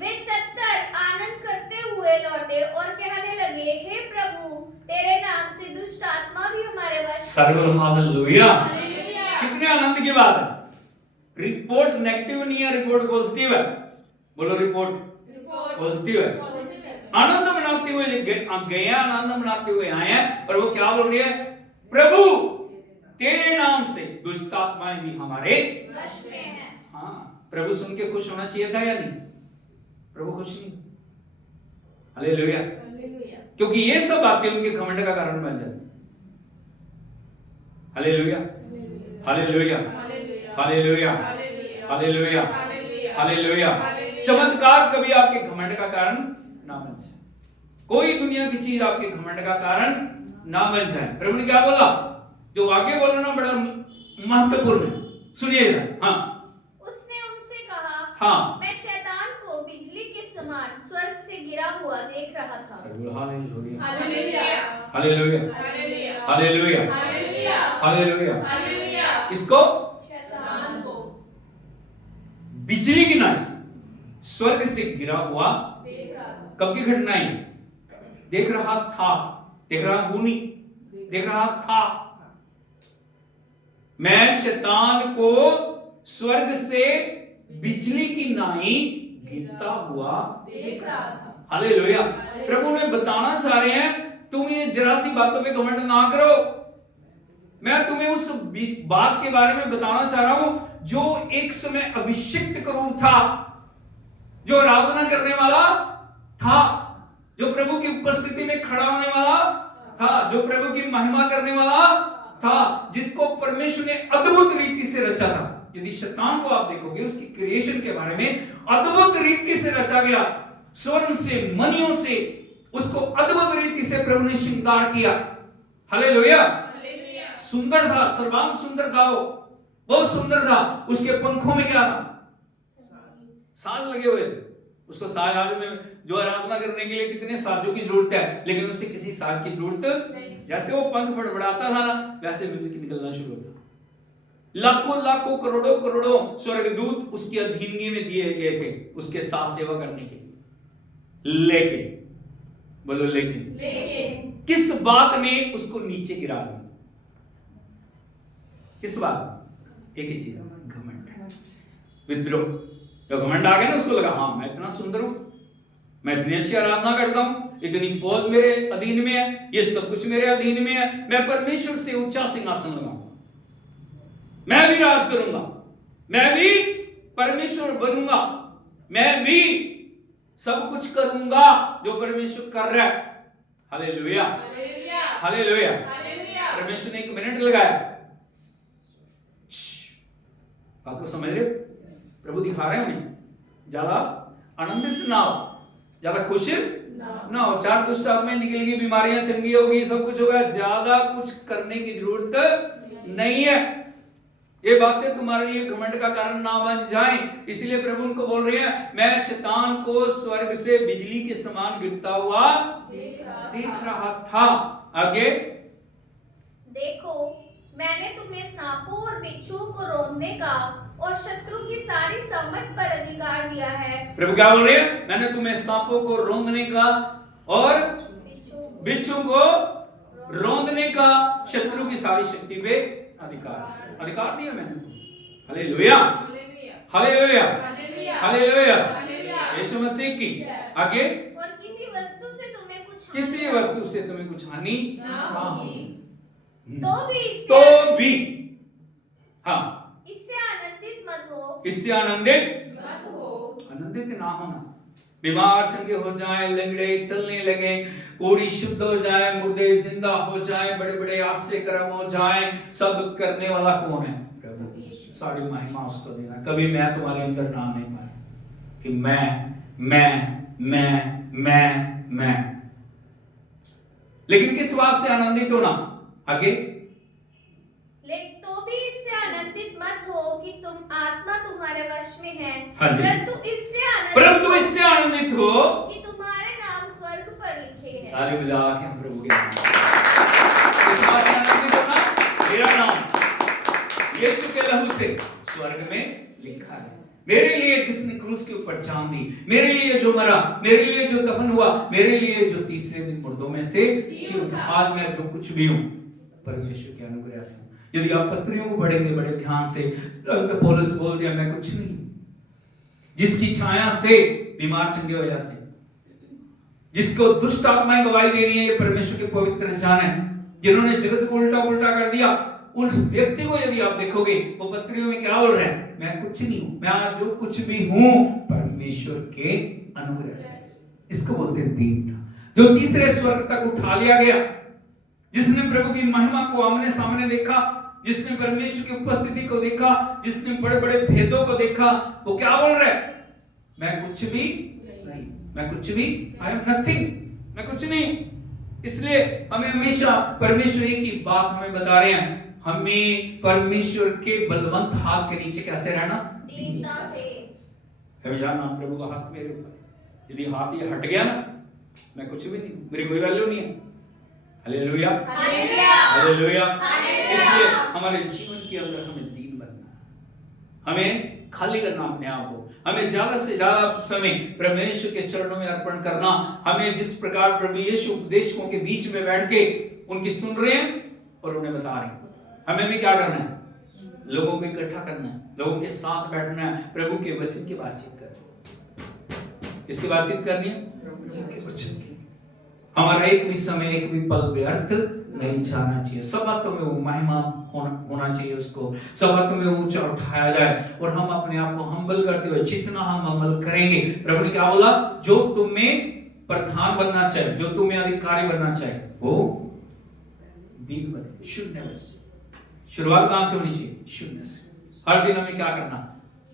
वे 70 आनंद करते हुए लौटे और कहने लगे, हे प्रभु तेरे नाम से दुष्ट आत्मा भी हमारे वश। सर्वल हालेलुया, कितने आनंद की बात है। रिपोर्ट नेगेटिव नहीं है, रिपोर्ट पॉजिटिव है। बोलो रिपोर्ट पॉजिटिव है। आनंद मनाते हुए गए, आनंद मनाते हुए आए हैं, और वो क्या बोल रही है? प्रभु तेरे नाम से दुष्ट आत्माएं भी हमारे वश में हैं। हाँ, प्रभु सुन के खुश होना चाहिए था या नहीं? प्रभु खुश नहीं। हालेलुया। हालेलुया। क्योंकि ये सब बातें उनके घमंड का कारण बन जाती। Hallelujah, hallelujah, hallelujah, hallelujah, hallelujah. चमत्कार कभी आपके घमंड का कारण ना बन जाए। कोई दुनिया की चीज आपके घमंड का कारण ना बन जाए। प्रभु ने क्या बोला? जो वाक्य बोलना बड़ा महत्वपूर्ण है, सुनिएगा। हाँ, उसने उनसे कहा, हाँ, मैं शैतान को बिजली के समान स्वर्ग से गिरा हुआ देख रहा था। Hallelujah, hallelujah. Hallelujah, hallelujah. Hallelujah, hallelujah. Hallelujah. Hallelujah. इसको शैतान को बिजली की नाश स्वर्ग से गिरा हुआ देख रहा था। कब की घटना है? देख रहा था, देख रहा हूं नहीं, देख रहा था। मैं शैतान को स्वर्ग से बिजली की नाई गिरता हुआ देख रहा था। हालेलुया। प्रभु ने बताना चाह रहे हैं, तुम ये जरा सी बातों पे घमंड ना करो। मैं तुम्हें उस बात के बारे में बताना चाह रहा हूं जो एक समय अभिषिक्त करूब था, जो आराधना करने वाला था, जो प्रभु की उपस्थिति में खड़ा होने वाला था, जो प्रभु की महिमा करने वाला था, जिसको परमेश्वर ने अद्भुत रीति से रचा था। यदि शैतान को आप देखोगे, उसकी क्रिएशन के बारे में अद्भुत रीति से रचा गया, स्वर्ण से, मणियों से उसको अद्भुत रीति से प्रभु ने श्रृंगार किया। हालेलुया। सुंदर था, सर्वांग सुंदर था, वो बहुत सुंदर था। उसके पंखों में क्या था? साज लगे हुए थे। उसको साज, आज में जो आराधना करने के लिए कितने साजों की जरूरत है, लेकिन उसे किसी साज की जरूरत नहीं। जैसे वो पंख फड़फड़ाता था ना, वैसे म्यूजिक निकलना शुरू हो गया। लाखों लाखों करोड़ों करोड़ों स्वर्गदूत उसकी अधीनगी में दिए गए थे उसके साथ सेवा करने के लिए। लेकिन बोलो लेकिन किस बात ने उसको नीचे गिरा दिया? किस बात? एक ही चीज, घमंड, विद्रोह। जब घमंड आ गया ना, उसको लगा हाँ मैं इतना सुंदर हूं, मैं इतनी अच्छी आराधना करता हूं, इतनी फौज मेरे अधीन में है, ये सब कुछ मेरे अधीन में है, मैं परमेश्वर से ऊंचा सिंहासन लगाऊंगा, मैं भी राज करूंगा, मैं भी परमेश्वर बनूंगा, मैं भी सब कुछ करूंगा जो परमेश्वर कर रहा है। Hallelujah, hallelujah. परमेश्वर ने 1 मिनट लगाया। बात को समझ रहे हो? प्रभु दिखा रहे हैं उन्हें, ज्यादा आनंदित ना हो, ज्यादा खुश ना हो। 4 दुष्ट आत्माएं निकल गई, बीमारियां चंगी होगी, सब कुछ होगा, ज्यादा कुछ करने की जरूरत नहीं है। ये बातें तुम्हारे लिए घमंड का कारण ना बन जाएं। इसलिए प्रभु उनको बोल रहे हैं, मैं शैतान को स्वर्ग से बिजली के समान गिरता हुआ देख रहा था। आगे देखो, मैंने तुम्हें सांपों और बिच्छुओं को रौंदने का और शत्रु की सारी सामर्थ पर अधिकार दिया है। प्रभु क्या बोल रहे हैं? मैंने तुम्हें सांपों को रौंदने का और बिच्छुओं को रौंदने का, शत्रु की सारी शक्ति पे अधिकार दिया मैंने। Hallelujah, hallelujah, hallelujah. यीशु मसीह की। आगे, और किसी वस्तु से तुम्हें कुछ हानि ना होगी। तो भी हाँ, इससे आनंदित मत हो। इससे आनंदित ना होना। बीमार चंगे हो जाएं, लंगड़े चलने लगे, कोढ़ी शुद्ध हो जाए, मुर्दे जिंदा हो जाए, बड़े बड़े आश्चर्य कर्म हो जाए, सब करने वाला कौन है? प्रभु। सारी महिमा उसको देना। कभी मैं तुम्हारे अंदर ना नहीं पाया कि मैं। लेकिन किस बात से आनंदित होना? आगे, लेकिन तो भी इससे आनंदित मत हो कि तुम आत्मा तुम्हारे वश में है। हाँ जी। परंतु इससे आनंदित हो कि तुम्हारे नाम स्वर्ग पर लिखे हैं। ताली बजा के हम प्रभु के नाम। किस बात से आनंदित होना? मेरा नाम यीशु के लहू से स्वर्ग में लिखा है। मेरे लिए जिसने क्रूस के ऊपर जान दी, मेरे लिए जो मरा, मेरे लिए जो दफन हुआ, मेरे लिए जो तीसरे दिन मुर्दों में से जी उठा। आज मैं जो कुछ भी हूं परमेश्वर के अनुग्रह से। यदि आप पत्रियों को पढ़ेंगे बड़े ध्यान से, तो पौलुस बोल दिया मैं कुछ नहीं, जिसकी छाया से बीमार चंगे हो जाते हैं, जिसको दुष्ट आत्माएं गवाही दे रही है, ये परमेश्वर के पवित्र जान है, जिन्होंने जगत को उल्टा पुल्टा कर दिया, उस व्यक्ति को यदि आप देखोगे, वो पत्रियों में क्या बोल रहे हैं? मैं कुछ नहीं हूं, मैं आज जो कुछ भी हूं परमेश्वर के अनुग्रह से। इसको बोलते हैं दीनता। जो तीसरे स्वर्ग तक उठा लिया गया, जिसने प्रभु की महिमा को आमने सामने देखा, जिसने परमेश्वर की उपस्थिति को देखा, जिसने बड़े बड़े भेदों को देखा, वो क्या बोल रहा है? मैं कुछ भी नहीं, मैं कुछ भी, आई एम नथिंग, मैं कुछ नहीं। इसलिए हमें हमेशा परमेश्वर एक ही बात हमें बता रहे हैं, हमें परमेश्वर के बलवंत हाथ के नीचे कैसे रहना? दीनता से। कभी जानना प्रभु का हाथ मेरे ऊपर, यदि हाथ ये हट गया ना, मैं कुछ भी नहीं, मेरी कोई वैल्यू नहीं है। Hallelujah, hallelujah, hallelujah. हालेलुया। इसलिए हमारे जीवन के अंदर हमें दीन बनना है, हमें खाली करना अपने आप को, हमें ज्यादा से ज्यादा समय परमेश्वर के चरणों में अर्पण करना। हमें जिस प्रकार प्रभु यीशु उपदेशकों के बीच में बैठ के उनकी सुन रहे हैं और उन्हें बता रहे हैं, हमें भी क्या करना है? लोगों को इकट्ठा करना है, लोगों के साथ बैठना है, प्रभु के वचन की बातचीत करनी है। किसकी बातचीत करनी है? प्रभु के वचन की। हमारा एक भी समय, एक भी पल व्यर्थ नहीं जाना चाहिए। सब बातों में वो महिमा होना चाहिए, उसको सब बातों में ऊंचा उठाया जाए और हम अपने आप को हम्बल करते हुए जितना हम अमल करेंगे, प्रभु ने क्या बोला? जो तुम्हें प्रधान बनना चाहिए, जो तुम्हें अधिकारी बनना चाहिए, वो दीन बने, शून्य बने। शुरुआत कहां से होनी चाहिए? शून्य से। हर दिन हमें क्या करना?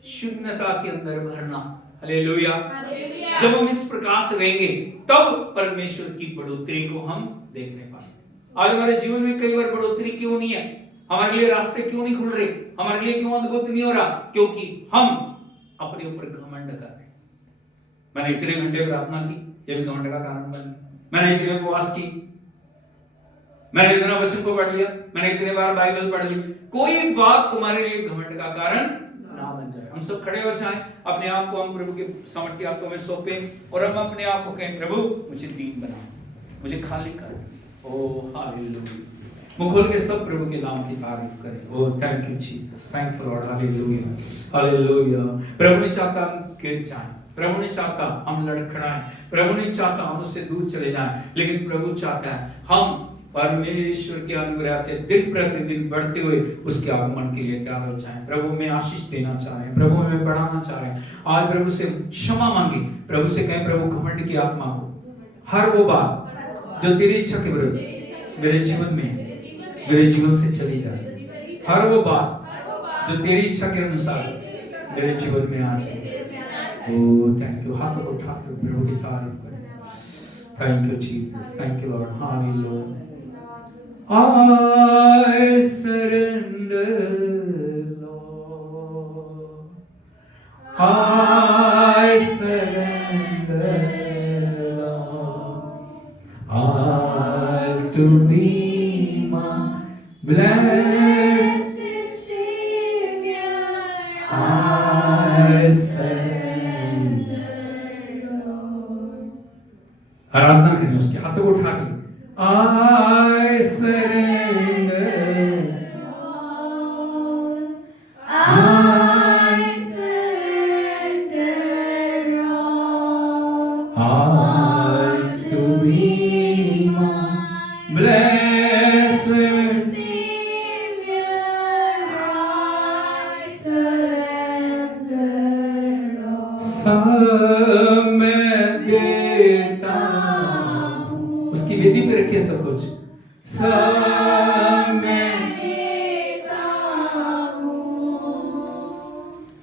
शून्यता के अंदर भरना। हालेलुया। हालेलुया। जब हम इस प्रकार से रहेंगे तब परमेश्वर की बढ़ोतरी को हम देखने पाएंगे। आज हमारे जीवन में कई बार बढ़ोतरी क्यों नहीं है? हमारे लिए रास्ते क्यों नहीं खुल रहे? हमारे लिए क्यों अद्भुत नहीं हो रहा? क्योंकि हम अपने ऊपर घमंड कर रहे हैं। मैंने इतने घंटे प्रार्थना की, ये भी घमंड का कारण बन गया। मैंने इतने उपवास की, मैंने इतना वचन को पढ़ लिया, मैंने इतने बार बाइबल पढ़ ली। कोई बात तुम्हारे लिए घमंड का कारण ना बन जाए। हम सब खड़े हो जाएं, अपने आप को हम प्रभु के सामर्थ्य हाथों में सौंपें और हम अपने आप को कहें, प्रभु मुझे दीन बना, मुझे खाली कर। ओ हालेलुया। मुंह खोल के सब प्रभु के नाम की तारीफ करें। Oh thank you Jesus, thank you Lord, hallelujah, hallelujah. प्रभु ने चाहता हम गिर जाएं, प्रभु ने चाहता हम लड़खड़ाएं, प्रभु ने चाहता हम उससे दूर चले जाएं, लेकिन प्रभु चाहता है हम परमेश्वर के अनुग्रह से दिन प्रतिदिन बढ़ते हुए उसके आगमन के लिए तैयार हो जाएं। प्रभु में आशीष देना चाह रहे हैं, प्रभु हमें बढ़ाना चाह रहे हैं। आज प्रभु से क्षमा मांगे, प्रभु से कहें, प्रभु घमंड की आत्मा को, हर वो बात जो तेरी इच्छा के विरुद्ध मेरे जीवन में, मेरे जीवन से चली जाए, हर वो बात जो तेरी इच्छा के अनुसार मेरे जीवन में आ जाए। ओ थैंक यू। हाथों को उठाते हुए प्रभु की तारीफ करें। Thank you Jesus, thank you Lord, hallelujah. I surrender, Lord. I surrender, Lord. All to be my blessed Savior, I surrender, Lord. आराधना करें उसके, हाथों को उठा के I surrender, Lord. I surrender, Lord. all to be my blessed Savior, I surrender, Lord. सब मैं देता हूँ। उसकी वेदी पे रखिए सब कुछ। सब मैं देता हूँ,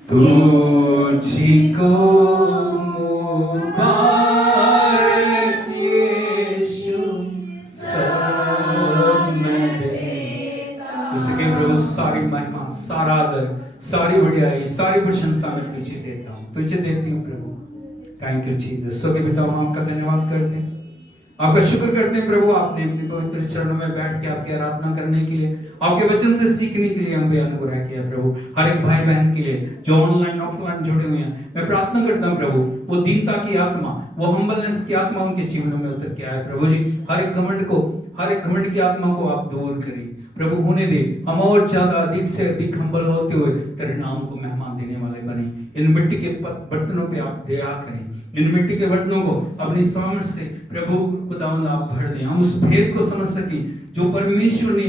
तुझको मुबारक यीशु, सब मैं देता हूँ। उसे कहें, प्रभु सारी महिमा, सारा आदर, सारी बढ़ियाई, सारी प्रशंसा मैं तुझे देता हूँ, तुझे देती हूँ प्रभु। Thank you Jesus. सो के पिता हम आपका धन्यवाद करते हैं, आपका शुक्र करते हैं प्रभु, आपने अपने पवित्र चरणों में बैठ के आपकी आराधना करने के लिए, आपके वचन से सीखने के लिए हम पे अनुग्रह किया प्रभु। हर एक भाई बहन के लिए जो ऑनलाइन ऑफलाइन जुड़े हुए हैं, मैं प्रार्थना करता हूं प्रभु, वो दीनता की आत्मा, वो हम्बलनेस की आत्मा उनके जीवनों में उतर के आए प्रभु जी। हर एक घमंड को, हर एक घमंड की आत्मा को आप दूर करिए प्रभु। होने दे हम और ज्यादा अधिक से अधिक हम्बल होते हुए तेरे नाम को मेहमान देने वाले बने। इन मिट्टी के बर्तनों पे आप दया करें, इन मिट्टी के बर्तनों को अपनी सामर्थ्य से प्रभु खुदावंद आप भर दें। हम उस भेद को समझ सकें जो परमेश्वर ने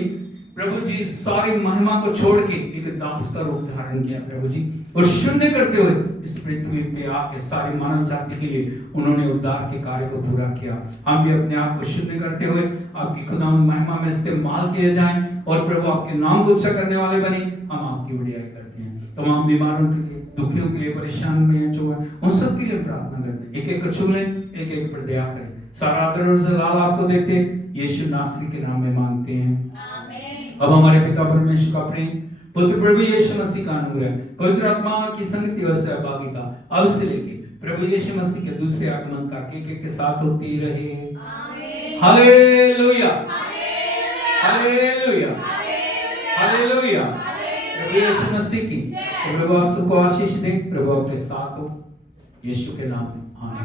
प्रभु जी सारी महिमा को छोड़ के एक दास का रूप धारण किया प्रभु जी, और शून्य करते हुए इस पृथ्वी पे आके सारी मानव जाति के लिए उन्होंने उद्धार के कार्य को पूरा किया। हम भी अपने आप को शून्य करते हुए आपकी खुदावंद महिमा में इस्तेमाल किए जाएं और प्रभु आपके नाम को ऊंचा करने वाले बने। हम आपकी बड़ाई करते हैं। तमाम बीमारों के लिए, दुखियों के लिए, परेशान में जो है उन सब के लिए प्रार्थना करते हैं। एक एक को छू लें, एक एक पर दया करें। सारा आदर और जलाल आपको देते यीशु नासरी के नाम में मांगते हैं, आमीन। अब हमारे पिता परमेश्वर का प्रेम, पुत्र प्रभु यीशु मसीह का अनुग्रह, पवित्र आत्मा की संगति और सहभागिता अब से लेके प्रभु यीशु मसीह के दूसरे आगमन तक एक के साथ होती रहे, आमीन। Hallelujah, hallelujah, hallelujah. प्रभु यीशु मसीह की प्रभु आप सबको आशीष दे, प्रभु आपके साथ हो, यीशु के नाम में आमीन।